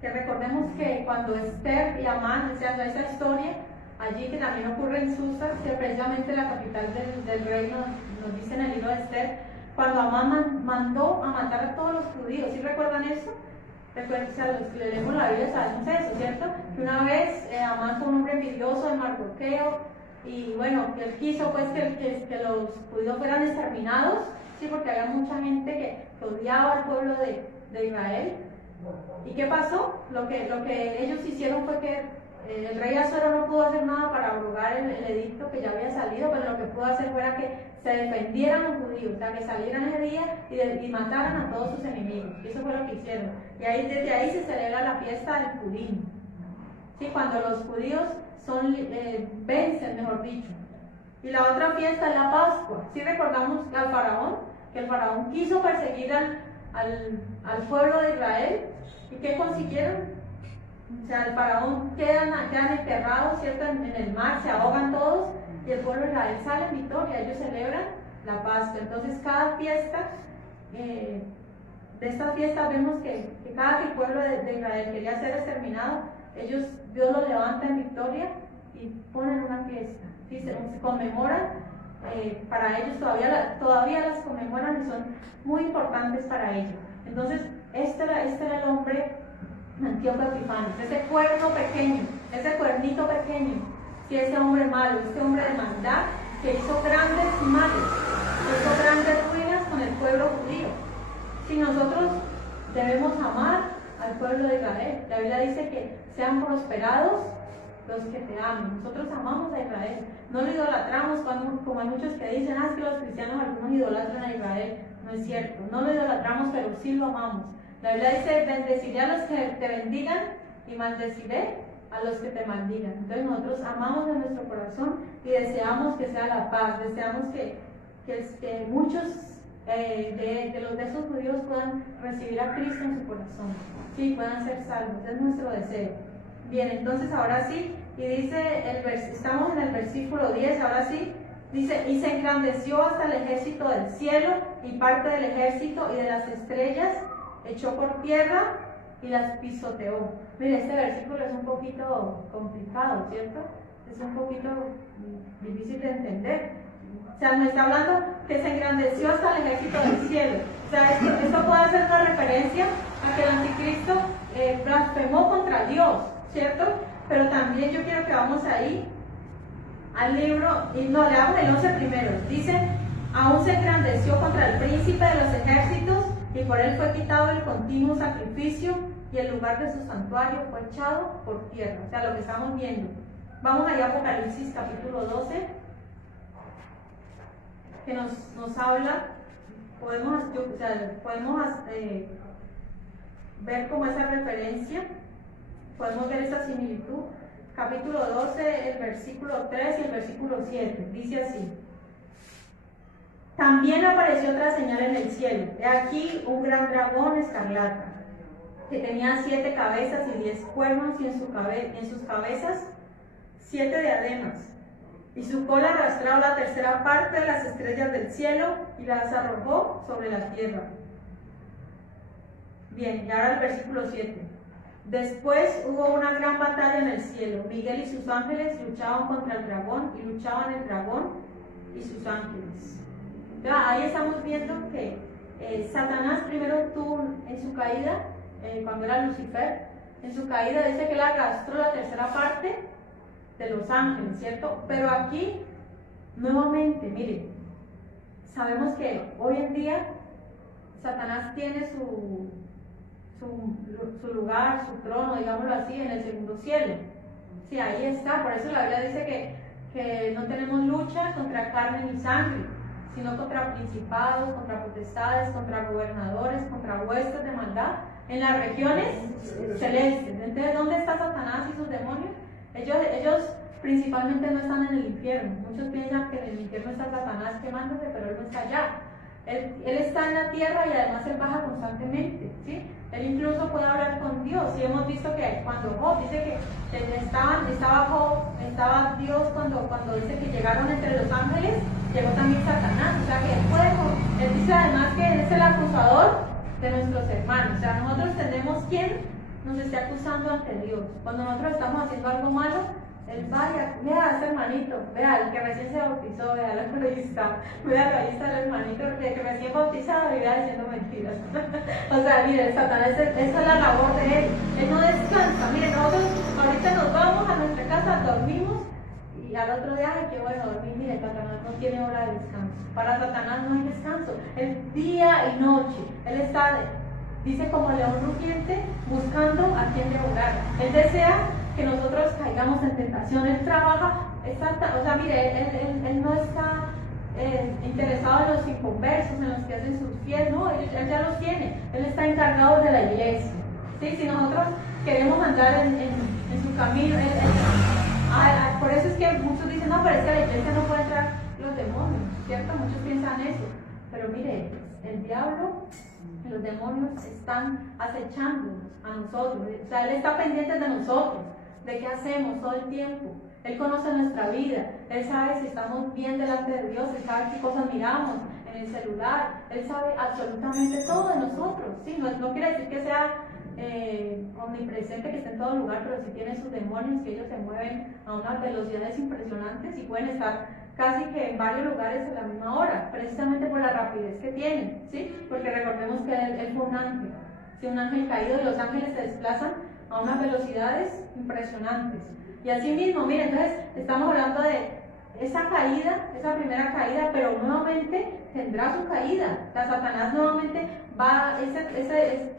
que recordemos que cuando Esther y Amán, o sea, esa historia allí que también ocurre en Susa, que precisamente la capital del reino, nos dice en el libro de Esther, cuando Amán mandó a matar a todos los judíos. ¿Sí recuerdan eso? Recuerden, o sea, los que leemos la Biblia sabemos eso, ¿cierto? Que una vez Amán fue un hombre envidioso de Mardoqueo, y bueno, que él quiso pues que los judíos fueran exterminados, sí, porque había mucha gente que odiaba al pueblo de Israel. ¿Y qué pasó? Lo que ellos hicieron fue que el rey Asuero no pudo hacer nada para abrogar el edicto que ya había salido, pero lo que pudo hacer fuera que se defendieran los judíos, o sea, que salieran ese día y mataran a todos sus enemigos. Y eso fue lo que hicieron. Y desde ahí se celebra la fiesta del Purim. ¿Sí? Cuando los judíos vencen, mejor dicho. Y la otra fiesta es la Pascua. Si recordamos al faraón, que el faraón quiso perseguir al pueblo de Israel, ¿y qué consiguieron? O sea, el faraón quedan enterrados, ¿cierto? En el mar, se ahogan todos, y el pueblo de Israel sale en victoria, ellos celebran la Pascua. Entonces cada fiesta, de estas fiestas vemos que cada que el pueblo de Israel quería ser exterminado, Dios lo levanta en victoria y ponen una fiesta, ¿sí? Se conmemoran, para ellos todavía las conmemoran y son muy importantes para ellos. Entonces este era el hombre Antíoco Epifanes, ese cuerno pequeño, ese cuernito pequeño, sí, ese hombre malo, este hombre de maldad que hizo grandes males, hizo grandes ruinas con el pueblo judío. Si nosotros debemos amar al pueblo de Israel, la Biblia dice que sean prosperados los que te amen. Nosotros amamos a Israel, no lo idolatramos como hay muchos que dicen, es que los cristianos algunos idolatran a Israel. No es cierto, no lo idolatramos, pero sí lo amamos. La Biblia dice, bendeciré a los que te bendigan y maldeciré a los que te maldigan. Entonces nosotros amamos en nuestro corazón y deseamos que sea la paz, deseamos que muchos de esos judíos puedan recibir a Cristo en su corazón, sí, puedan ser salvos, es nuestro deseo. Bien, entonces ahora sí, y dice, estamos en el versículo 10, ahora sí, dice, y se engrandeció hasta el ejército del cielo y parte del ejército y de las estrellas echó por tierra y las pisoteó. Mire, este versículo es un poquito complicado, ¿cierto? Es un poquito difícil de entender. O sea, nos está hablando que se engrandeció hasta el ejército del cielo. O sea, esto puede ser una referencia a que el anticristo blasfemó contra Dios, ¿cierto? Pero también yo quiero que vamos ahí al libro, y no, leamos el 11 primero. Dice, aún se engrandeció contra el príncipe de los ejércitos, y por él fue quitado el continuo sacrificio, y el lugar de su santuario fue echado por tierra. O sea, lo que estamos viendo. Vamos allá a Apocalipsis capítulo 12, que nos habla, podemos ver como esa referencia, podemos ver esa similitud. Capítulo 12, el versículo 3 y el versículo 7, dice así. También apareció otra señal en el cielo. He aquí un gran dragón escarlata, que tenía 7 cabezas y 10 cuernos, y en sus cabezas 7 diademas. Y su cola arrastraba la tercera parte de las estrellas del cielo y las arrojó sobre la tierra. Bien, y ahora el versículo 7. Después hubo una gran batalla en el cielo. Miguel y sus ángeles luchaban contra el dragón, y luchaban el dragón y sus ángeles. Ya, ahí estamos viendo que Satanás primero tuvo en su caída, cuando era Lucifer, en su caída dice que él arrastró la tercera parte de los ángeles, ¿cierto? Pero aquí, nuevamente, miren, sabemos que hoy en día Satanás tiene su lugar, su trono, digámoslo así, en el segundo cielo. Sí, ahí está. Por eso la Biblia dice que no tenemos lucha contra carne ni sangre, sino contra principados, contra potestades, contra gobernadores, contra huestes de maldad en las regiones celestes. Entonces, ¿dónde está Satanás y sus demonios? Ellos principalmente no están en el infierno. Muchos piensan que en el infierno está Satanás quemándose, pero él no está allá. Él está en la tierra y además él baja constantemente, ¿sí? Él incluso puede hablar con Dios. Y hemos visto que cuando Job dice que estaba Dios cuando dice que llegaron entre los ángeles, llegó también Satanás. O sea que él dice además que él es el acusador de nuestros hermanos. O sea, nosotros tenemos quien nos esté acusando ante Dios. Cuando nosotros estamos haciendo algo malo, él vaya, vea a ese hermanito, vea el que recién se bautizó, vea al periodista, vea ahí está el hermanito que recién recién bautizado vivía diciendo mentiras. O sea, mire, Satanás, esa es la labor de él. Él no descansa. Mire, nosotros ahorita nos vamos a nuestra casa, dormimos y al otro día, ay, qué bueno dormir. Mire, Satanás no tiene hora de descanso. Para Satanás no hay descanso. Es día y noche. Él está, dice, como león rugiente, buscando a quien devorar. Él desea que nosotros caigamos en tentación. Él trabaja, o sea, mire, él no está interesado en los inconversos, en los que hacen sus pies, no, él ya los tiene. Él está encargado de la iglesia. ¿Sí? Si nosotros queremos andar en su camino, por eso es que muchos dicen, no, pero es que a la iglesia no pueden entrar los demonios, ¿cierto? Muchos piensan eso. Pero mire, el diablo, los demonios están acechándonos a nosotros. O sea, él está pendiente de nosotros, de qué hacemos todo el tiempo. Él conoce nuestra vida, Él sabe si estamos bien delante de Dios, Él sabe qué cosas miramos en el celular, Él sabe absolutamente todo de nosotros. ¿Sí? No quiere decir que sea omnipresente, que esté en todo lugar, pero sí tiene sus demonios, que ellos se mueven a unas velocidades impresionantes y pueden estar casi que en varios lugares a la misma hora, precisamente por la rapidez que tienen, ¿sí? Porque recordemos que él fue un ángel, ¿sí? Un ángel caído, y los ángeles se desplazan a unas velocidades impresionantes. Y así mismo, miren, entonces estamos hablando de esa caída, esa primera caída, pero nuevamente tendrá su caída. La Satanás nuevamente va,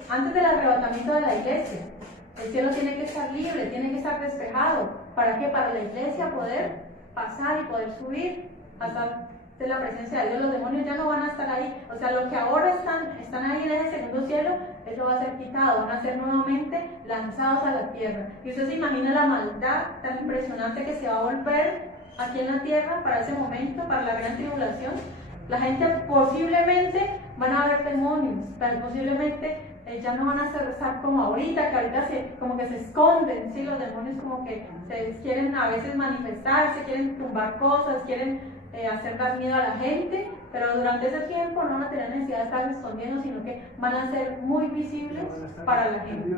antes del arrebatamiento de la iglesia. El cielo tiene que estar libre, tiene que estar despejado. ¿Para qué? Para la iglesia poder pasar y poder subir hasta de la presencia de Dios. Los demonios ya no van a estar ahí. O sea, lo que ahora están ahí en ese segundo cielo, eso va a ser quitado, van a ser nuevamente lanzados a la tierra. Y usted se imagina la maldad tan impresionante que se va a volver aquí en la tierra para ese momento, para la gran tribulación. La gente posiblemente van a ver demonios, pero posiblemente ya no van a estar como ahorita, que ahorita como que se esconden, ¿sí? Los demonios como que se quieren a veces manifestarse, quieren tumbar cosas, quieren hacer dar miedo a la gente, pero durante ese tiempo no van a tener necesidad de estar escondiendo, sino que van a ser muy visibles para la gente.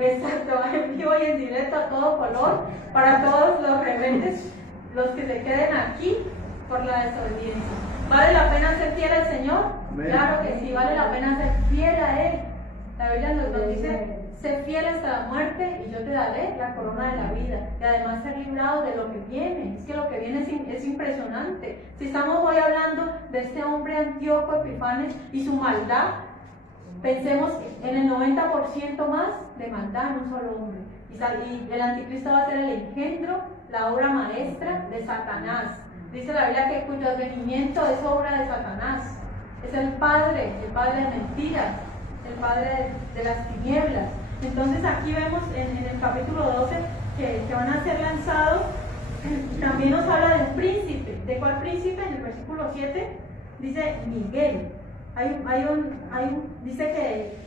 Exacto, en vivo y en directo, a todo color, para todos los rebeldes, los que se queden aquí por la desobediencia. ¿Vale la pena ser fiel al Señor? Claro que sí, vale la pena ser fiel a Él. La Biblia nos dice, sé fiel hasta la muerte y yo te daré la corona de la vida. Y además ser librado de lo que viene. Es que lo que viene es impresionante. Si estamos hoy hablando de este hombre Antíoco Epifanes y su maldad, pensemos en el 90% más de maldad en un solo hombre. Y el anticristo va a ser el engendro, la obra maestra de Satanás. Dice la Biblia que cuyo advenimiento es obra de Satanás. Es el padre de mentiras, el padre de las tinieblas. Entonces aquí vemos en el capítulo 12 que van a ser lanzados. También nos habla de un príncipe. ¿De cuál príncipe? En el versículo 7 dice Miguel. Dice que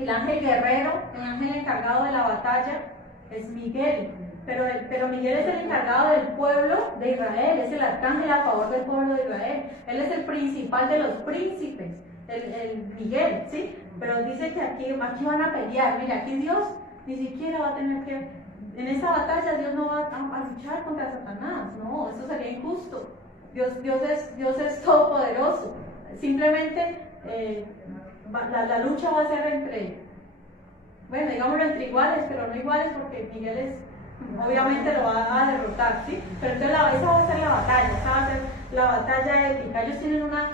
el ángel guerrero, el ángel encargado de la batalla es Miguel. Pero Miguel es el encargado del pueblo de Israel, es el arcángel a favor del pueblo de Israel. Él es el principal de los príncipes, el Miguel, ¿sí? Pero dice que aquí van a pelear. Mira, aquí Dios ni siquiera va a tener que... En esa batalla Dios no va a luchar contra Satanás, no, eso sería injusto. Dios es todopoderoso. Simplemente la lucha va a ser entre iguales, pero no iguales porque Miguel obviamente lo va a derrotar, ¿sí? Pero entonces esa va a ser la batalla, esa va a ser la batalla épica. Ellos tienen una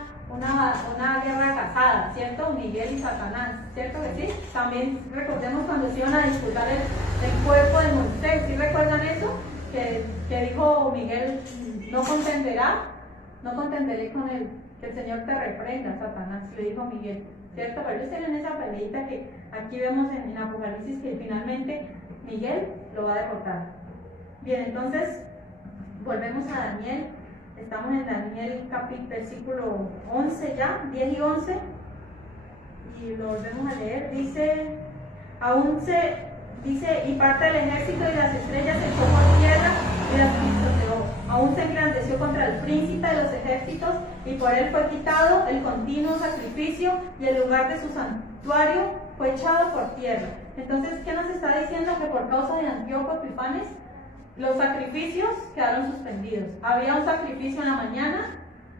guerra casada, ¿cierto? Miguel y Satanás, ¿cierto que sí? También recordemos cuando se iban a disputar el cuerpo de Moisés, ¿sí recuerdan eso? Que dijo Miguel, no contenderé con él, que el Señor te reprenda, Satanás, le dijo Miguel, ¿cierto? Pero ellos tienen esa peleita que aquí vemos en Apocalipsis que finalmente Miguel lo va a derrotar. Bien, entonces volvemos a Daniel. Estamos en Daniel versículo 11 ya, 10 y 11. Y lo volvemos a leer. Dice, y parte del ejército y las estrellas se echó por tierra y las pisoteó. Aún se engrandeció contra el príncipe de los ejércitos y por él fue quitado el continuo sacrificio y el lugar de su santuario fue echado por tierra. Entonces, ¿qué nos está diciendo? Que por causa de Antíoco Epifanes, los sacrificios quedaron suspendidos. Había un sacrificio en la mañana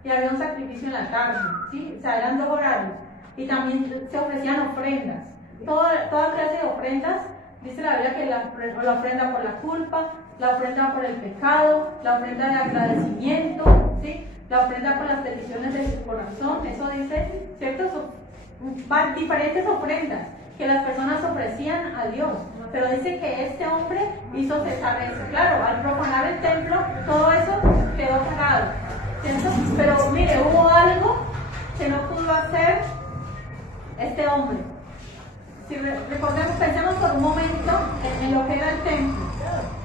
y había un sacrificio en la tarde, ¿sí? O sea, eran 2 horarios. Y también se ofrecían ofrendas, toda clase de ofrendas. Dice la Biblia que la ofrenda por la culpa, la ofrenda por el pecado, la ofrenda de agradecimiento, ¿sí? La ofrenda por las peticiones de su corazón, eso dice, ¿cierto? Son diferentes ofrendas que las personas ofrecían a Dios. Pero dice que este hombre hizo cesar eso. Claro, al profanar el templo, todo eso quedó parado, ¿cierto? Pero mire, hubo algo que no pudo hacer este hombre. Si recordemos, pensemos por un momento en lo que era el templo.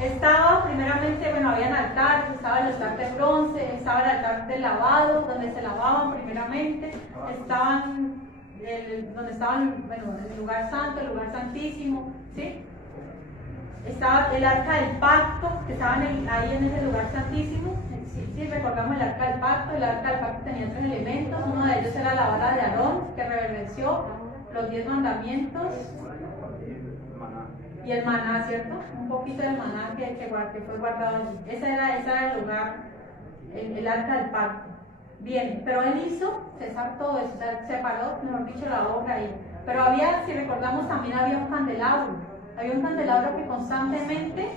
Estaba primeramente, bueno, habían altares, estaba el altar de bronce, estaba el altar de lavado, donde se lavaban primeramente, donde estaban, bueno, el lugar santo, el lugar santísimo, ¿sí? Estaba el arca del pacto, que estaban ahí en ese lugar santísimo. Sí, recordamos el arca del pacto. El arca del pacto tenía 3 elementos, uno de ellos era la vara de Aarón, que reverdenció los 10 mandamientos, y el maná, ¿cierto? Un poquito del maná que fue guardado allí. Ese era el lugar, el arca del pacto. Bien, pero él hizo cesar todo eso, o sea, separó, mejor dicho, la obra ahí. Pero había, si recordamos, también había un candelabro. Había un candelabro que constantemente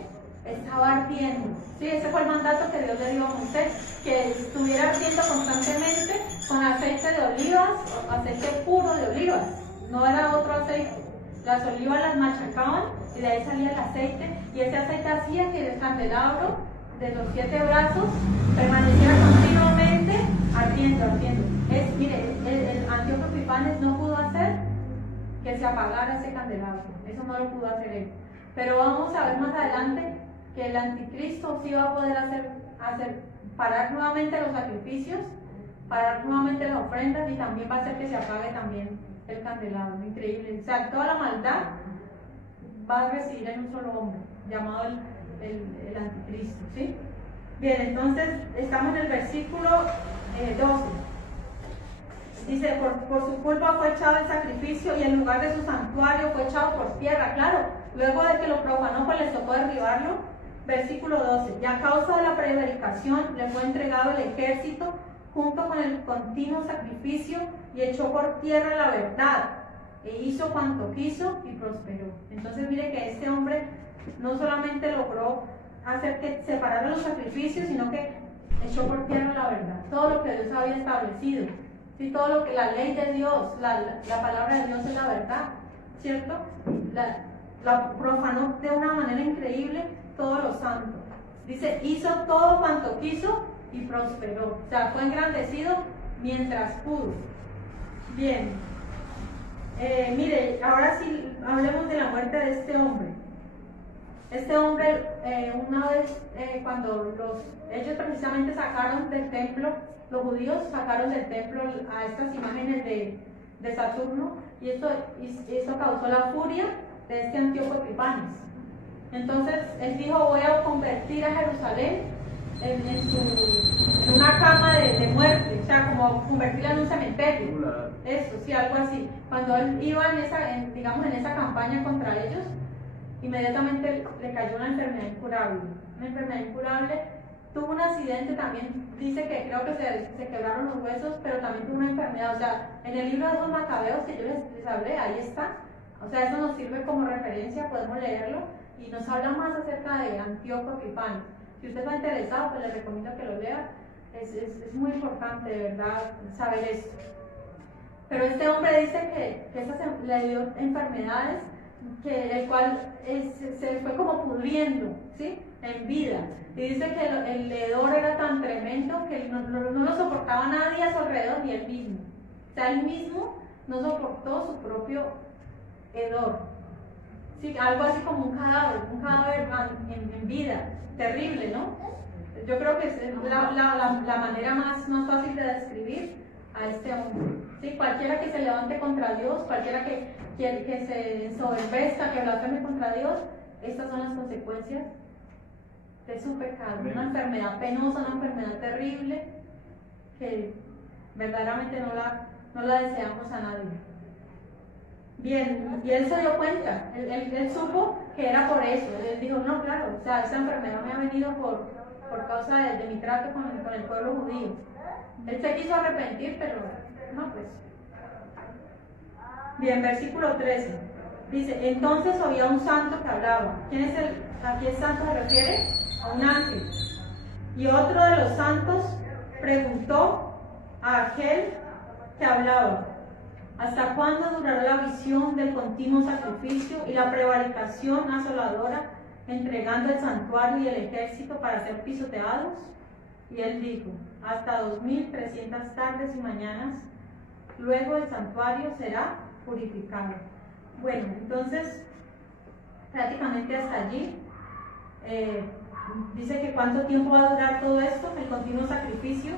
estaba ardiendo. Sí, ese fue el mandato que Dios le dio a Moisés, que estuviera ardiendo constantemente con aceite de olivas, aceite puro de olivas. No era otro aceite. Las olivas las machacaban y de ahí salía el aceite, y ese aceite hacía que el candelabro de los 7 brazos permaneciera continuamente ardiendo. Mire, el Antíoco Epifanes no pudo hacer que se apagara ese candelabro, eso no lo pudo hacer él. Pero vamos a ver más adelante que el anticristo sí va a poder hacer parar nuevamente los sacrificios, parar nuevamente las ofrendas, y también va a hacer que se apague también el candelabro. Increíble. O sea, toda la maldad va a residir en un solo hombre, llamado el anticristo, ¿sí? Bien, entonces estamos en el versículo 12. Dice, por su culpa fue echado el sacrificio, y el lugar de su santuario fue echado por tierra. Claro, luego de que lo profanó, pues les tocó derribarlo. Versículo 12. Y a causa de la prevaricación le fue entregado el ejército junto con el continuo sacrificio, y echó por tierra la verdad, e hizo cuanto quiso y prosperó. Entonces mire que este hombre no solamente logró hacer que separaran los sacrificios, sino que echó por tierra la verdad, todo lo que Dios había establecido. Sí, todo lo que la ley de Dios, la palabra de Dios es la verdad, ¿cierto? La profanó de una manera increíble todo lo santo. Dice, hizo todo cuanto quiso y prosperó. O sea, fue engrandecido mientras pudo. Bien. Mire, ahora sí hablemos de la muerte de este hombre. Este hombre, una vez, cuando ellos precisamente sacaron del templo, los judíos sacaron del templo a estas imágenes de Saturno, y esto causó la furia de este Antíoco Epifanes. Entonces él dijo, voy a convertir a Jerusalén en una cama de muerte, o sea, como convertirla en un cementerio. Eso, sí, algo así. Cuando él iba en esa campaña contra ellos, inmediatamente le cayó una enfermedad incurable. Una enfermedad incurable. Tuvo un accidente también, dice que creo que se quebraron los huesos, pero también tuvo una enfermedad. O sea, en el libro de los Macabeos que yo les hablé, ahí está. O sea, eso nos sirve como referencia, podemos leerlo, y nos habla más acerca de Antíoco Epifanes. Si usted está interesado, pues le recomiendo que lo lea. Es muy importante, de verdad, saber esto. Pero este hombre dice que le dio enfermedades, el cual se fue como pudriendo, ¿sí? En vida. Y dice que el hedor era tan tremendo que no lo soportaba nadie a su alrededor, ni él mismo. O sea, él mismo no soportó su propio hedor. Sí, algo así como un cadáver en vida. Terrible, ¿no? Yo creo que es la manera más fácil de describir a este hombre. ¿Sí? Cualquiera que se levante contra Dios, cualquiera que se ensoberbezca, que blasfeme contra Dios, estas son las consecuencias de su pecado. Una enfermedad penosa, una enfermedad terrible, que verdaderamente no la deseamos a nadie. Bien, y él se dio cuenta, él supo que era por eso. Él dijo, no, claro, o sea, esta enfermedad me ha venido por causa de mi trato con el pueblo judío. Él se quiso arrepentir, pero no, pues. Bien, versículo 13. Dice, entonces oía un santo que hablaba. ¿Quién es a qué santo se refiere? A un ángel. Y otro de los santos preguntó a aquel que hablaba, ¿hasta cuándo durará la visión del continuo sacrificio y la prevaricación asoladora, entregando el santuario y el ejército para ser pisoteados? Y él dijo, hasta 2300 tardes y mañanas, luego el santuario será purificado. Bueno, entonces, prácticamente hasta allí, dice que cuánto tiempo va a durar todo esto, el continuo sacrificio,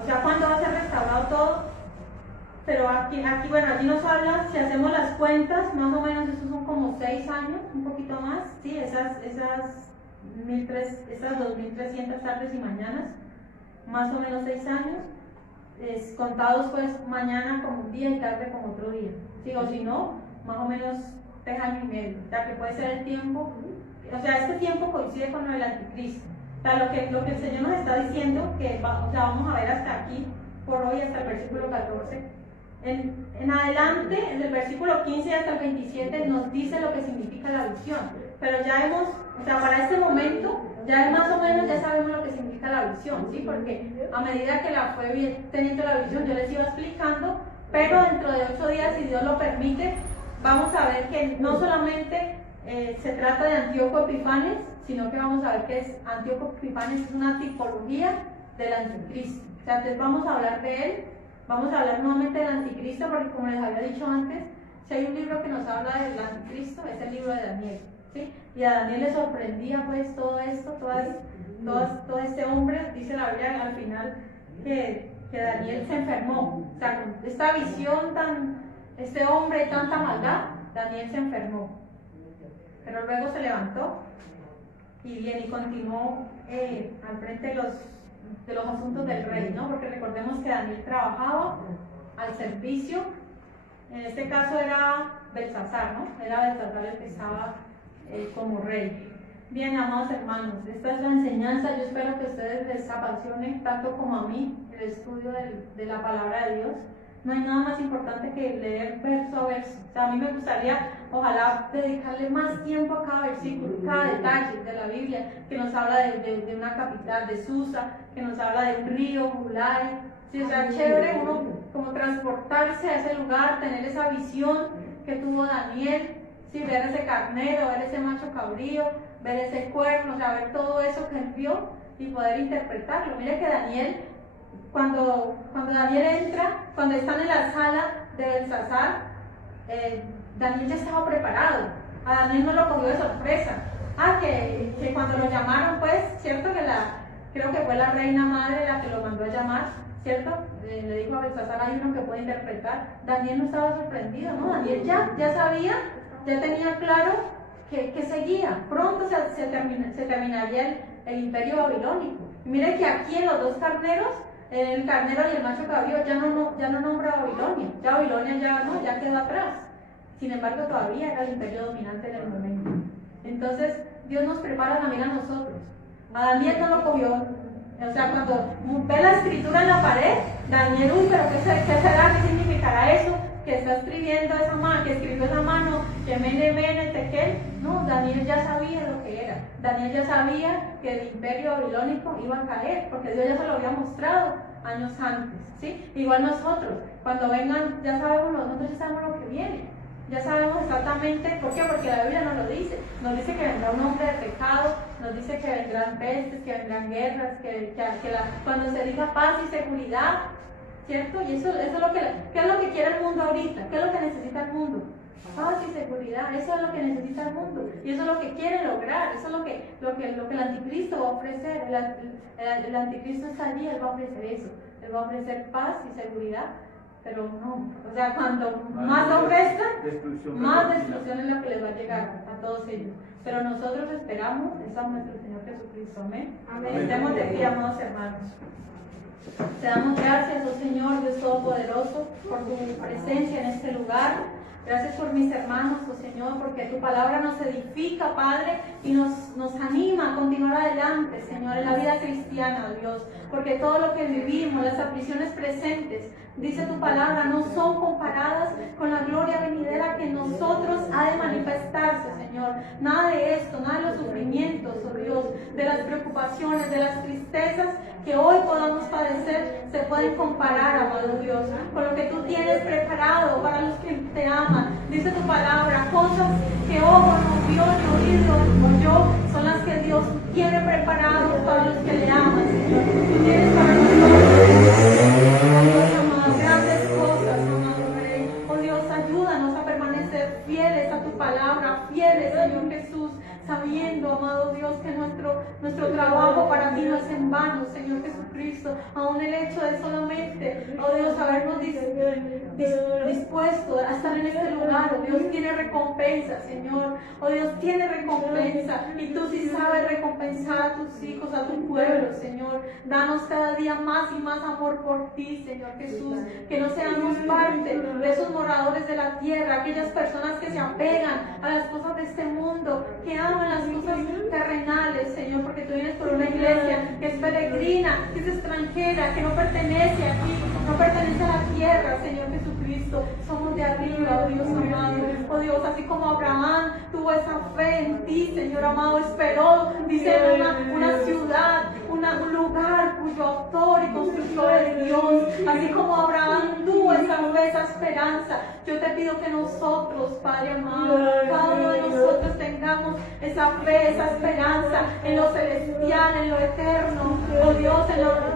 o sea, cuándo va a ser restaurado todo. Pero aquí bueno, aquí nos habla, si hacemos las cuentas, más o menos estos son como 6 años, un poquito más, sí, esas 2300 tardes y mañanas, más o menos 6 años, contados pues mañana como un día y tarde como otro día, ¿sí? O si no, más o menos 3 años y medio, o sea que puede ser el tiempo, o sea, este tiempo coincide con el anticristo, o sea, lo que el Señor nos está diciendo, que o sea, vamos a ver hasta aquí, por hoy, hasta el versículo 14, en adelante, en el versículo 15 hasta el 27 nos dice lo que significa la visión, pero ya hemos, o sea, para este momento, ya más o menos ya sabemos lo que significa la visión, ¿sí? Porque a medida que la fue teniendo la visión, yo les iba explicando, pero dentro de 8 días, si Dios lo permite, vamos a ver que no solamente se trata de Antíoco Epifanes, sino que vamos a ver que Antíoco Epifanes es una tipología del anticristo. O sea, entonces vamos a hablar de él. Vamos a hablar nuevamente del anticristo, porque como les había dicho antes, si hay un libro que nos habla del anticristo, es el libro de Daniel, ¿sí? Y a Daniel le sorprendía pues todo esto, todo este hombre, dice la Biblia al final que Daniel se enfermó, o sea, con esta visión este hombre, tanta maldad, Daniel se enfermó, pero luego se levantó y continuó al frente de los asuntos del rey, ¿no? Porque recordemos que Daniel trabajaba al servicio, en este caso era Belsasar, ¿no? Era Belsasar el que estaba como rey. Bien, amados hermanos, esta es la enseñanza. Yo espero que a ustedes les apasione tanto como a mí el estudio de la palabra de Dios. No hay nada más importante que leer verso a verso. O sea, a mí me gustaría, ojalá, dedicarle más tiempo a cada versículo, cada detalle de la Biblia, que nos habla de una capital, de Susa, que nos habla de un río, Ulay. Sí, o sea, chévere uno como transportarse a ese lugar, tener esa visión que tuvo Daniel, sí, ver ese carnero, ver ese macho cabrío, ver ese cuerno, o sea, ver todo eso que él vio y poder interpretarlo. Mire que Daniel, cuando Daniel entra, cuando están en la sala de Belsasar, Daniel ya estaba preparado. A Daniel no lo cogió de sorpresa. Que cuando lo llamaron, pues, cierto que creo que fue la reina madre la que lo mandó a llamar, ¿cierto? Le dijo a Belsasar, hay uno que puede interpretar. Daniel no estaba sorprendido, ¿no? Daniel ya sabía, ya tenía claro que seguía. Pronto se terminaría el imperio babilónico. Y mire que aquí en los dos carneros, el carnero y el macho cabrío ya no nombra a Babilonia. Ya Babilonia ya quedó atrás. Sin embargo, todavía era el imperio dominante en el momento. Entonces, Dios nos prepara también a nosotros. A Daniel no lo cogió. O sea, cuando ve la escritura en la pared, Daniel, pero ¿qué será? ¿Qué significará eso? Que está escribiendo esa mano, que escribió esa mano, que mene, tekel. No, Daniel ya sabía lo que era. Daniel ya sabía que el imperio babilónico iba a caer, porque Dios ya se lo había mostrado años antes, ¿sí? Igual nosotros, cuando vengan, nosotros ya sabemos lo que viene. Ya sabemos exactamente, ¿por qué? Porque la Biblia nos lo dice. Nos dice que vendrá un hombre de pecado, nos dice que vendrán pestes, que vendrán guerras, cuando se diga paz y seguridad, ¿cierto? Y eso es ¿qué es lo que quiere el mundo ahorita? ¿Qué es lo que necesita el mundo? Paz y seguridad, eso es lo que necesita el mundo. Y eso es lo que quiere lograr, eso es lo que el anticristo va a ofrecer. El anticristo está allí, él va a ofrecer eso. Él va a ofrecer paz y seguridad. Pero no, o sea, cuando más lo ofrezcan, más destrucción es la que les va a llegar a todos ellos. Pero nosotros esperamos, es a nuestro Señor Jesucristo, amén. Estemos de pie, amados hermanos. Te damos gracias, oh Señor, Dios Todopoderoso, por tu presencia en este lugar. Gracias por mis hermanos, oh Señor, porque tu palabra nos edifica, Padre, y nos anima a continuar adelante, Señor, en la vida cristiana, oh Dios. Porque todo lo que vivimos, las aflicciones presentes, dice tu palabra, no son comparadas con la gloria venidera que en nosotros ha de manifestarse, Señor. Nada de esto, nada de los sufrimientos, oh Dios, de las preocupaciones, de las tristezas que hoy podamos padecer, se pueden comparar, amado Dios, con lo que tú tienes preparado para los que te aman. Dice tu palabra, cosas que ojo no vio, ni oído oyó, son las que Dios tiene preparadas para los que le aman, Señor. Tú tienes para nosotros, Dios amado, grandes cosas, amado Rey. Oh Dios, ayúdanos a permanecer fieles a tu palabra, fieles, Señor Jesús, sabiendo, amado Dios, que nuestro trabajo para ti no es en vano, Señor Jesucristo. Aún el hecho de solamente, oh Dios, habernos dispuesto a estar en este lugar, oh Dios, tiene recompensa, Señor. Oh Dios, tiene recompensa. Y tú sí sabes recompensar a tus hijos, a tu pueblo, Señor. Danos cada día más y más amor por ti, Señor Jesús. Que no seamos parte de esos moradores de la tierra, aquellas personas que se apegan a las cosas de este mundo, que aman las cosas terrenales, Señor, porque tú vienes por una iglesia que es peregrina, que es extranjera, que no pertenece aquí, no pertenece a la tierra, Señor Jesucristo. Somos de arriba, oh Dios amado. Oh Dios, así como Abraham tuvo esa fe en ti, Señor amado, esperó, dice, una ciudad, un lugar cuyo autor y constructor es Dios. Así como Abraham tuvo esa fe, esa esperanza, yo te pido que nosotros, Padre amado, cada uno de nosotros tengamos esa fe, esa esperanza en lo celestial, en lo eterno, oh Dios,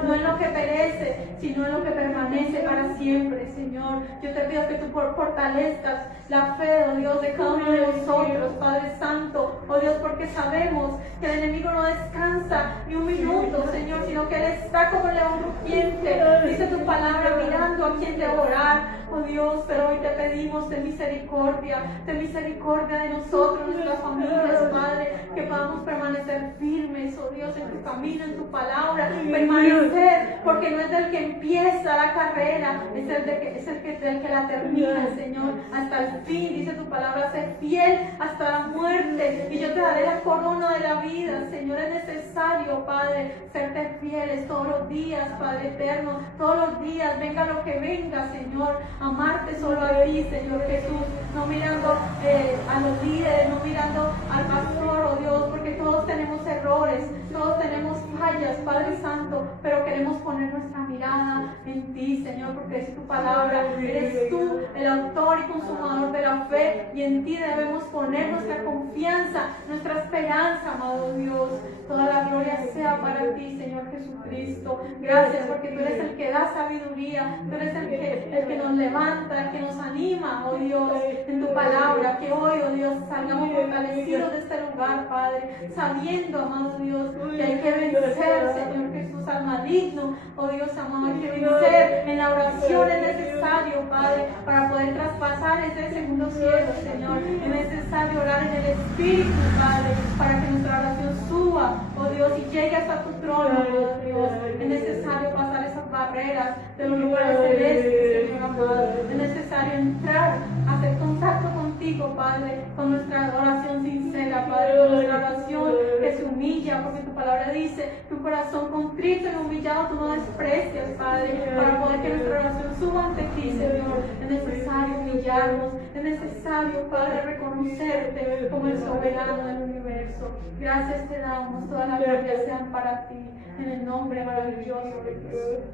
no en lo que perece, sino en lo que permanece para siempre, Señor. Yo te pido que tú fortalezcas la fe, oh Dios, de cada uno de nosotros, Padre Santo, oh Dios, porque sabemos que el enemigo no descansa ni un minuto, Señor, sino que Él está como león rugiente, dice tu palabra, mirando a quien devorar, oh Dios. Pero hoy te pedimos de misericordia de nosotros, nuestras familias, Padre, que podamos permanecer firmes, oh Dios, en tu camino, en tu palabra, permanecer, porque no es del que empieza la carrera, es el que la termina, Señor, hasta el fin. Dice tu palabra, sé fiel hasta la muerte, y yo te daré la corona de la vida, Señor. Es necesario, Padre, serte fieles todos los días, Padre eterno, todos los días, venga lo que venga, Señor, amarte solo a ti, Señor Jesús, no mirando a los líderes, no mirando al pastor, oh Dios, porque todos tenemos errores, todos tenemos fallas, Padre Santo, pero queremos poner nuestra mirada en ti, Señor, porque es tu palabra, eres tú el autor y consumador de la fe, y en ti debemos poner nuestra confianza, nuestra esperanza, amado Dios. Toda la gloria sea para ti, Señor Jesucristo. Gracias, porque tú eres el que da sabiduría, tú eres el que nos levanta, el que nos anima, oh Dios, en tu palabra. Que hoy, oh Dios, salgamos fortalecidos de este lugar, Padre, sabiendo, amado Dios, que hay que vencer, Señor Jesús, al maligno, oh Dios amado, hay que vencer en la oración. Es necesario, Padre, para poder traspasar ese segundo cielo, Señor. Es necesario orar en el Espíritu, Padre, para que nuestra oración suba, oh Dios, y llegue hasta tu trono, oh Dios. Es necesario pasar esas barreras de los lugares celestes, Señor amado. Es necesario entrar, hacer contacto contigo, Padre, con nuestra oración sincera, Padre, con nuestra oración que se humilla, porque tu palabra dice, tu corazón contrito y humillado tú no desprecias, Padre, para poder que nuestra oración suba ante ti, Señor. Es necesario humillarnos, es necesario, Padre, reconocerte como el soberano del universo. Gracias te damos, toda la gloria sean para ti, en el nombre maravilloso de Jesús.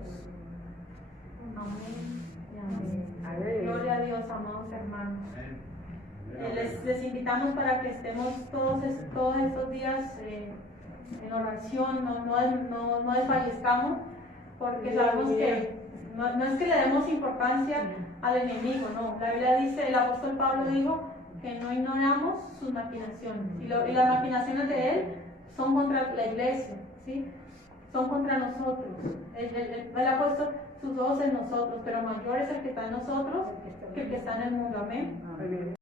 Amén y amén. Gloria a Dios, amados hermanos. Les invitamos para que estemos todos estos días en oración, no desfallezcamos, porque sabemos que no es que le demos importancia al enemigo, no. La Biblia dice, el apóstol Pablo dijo que no ignoramos sus maquinaciones, y las maquinaciones de él son contra la iglesia, ¿sí? Son contra nosotros. Él ha puesto sus ojos en nosotros, pero mayor es el que está en nosotros que el que está en el mundo. Amén.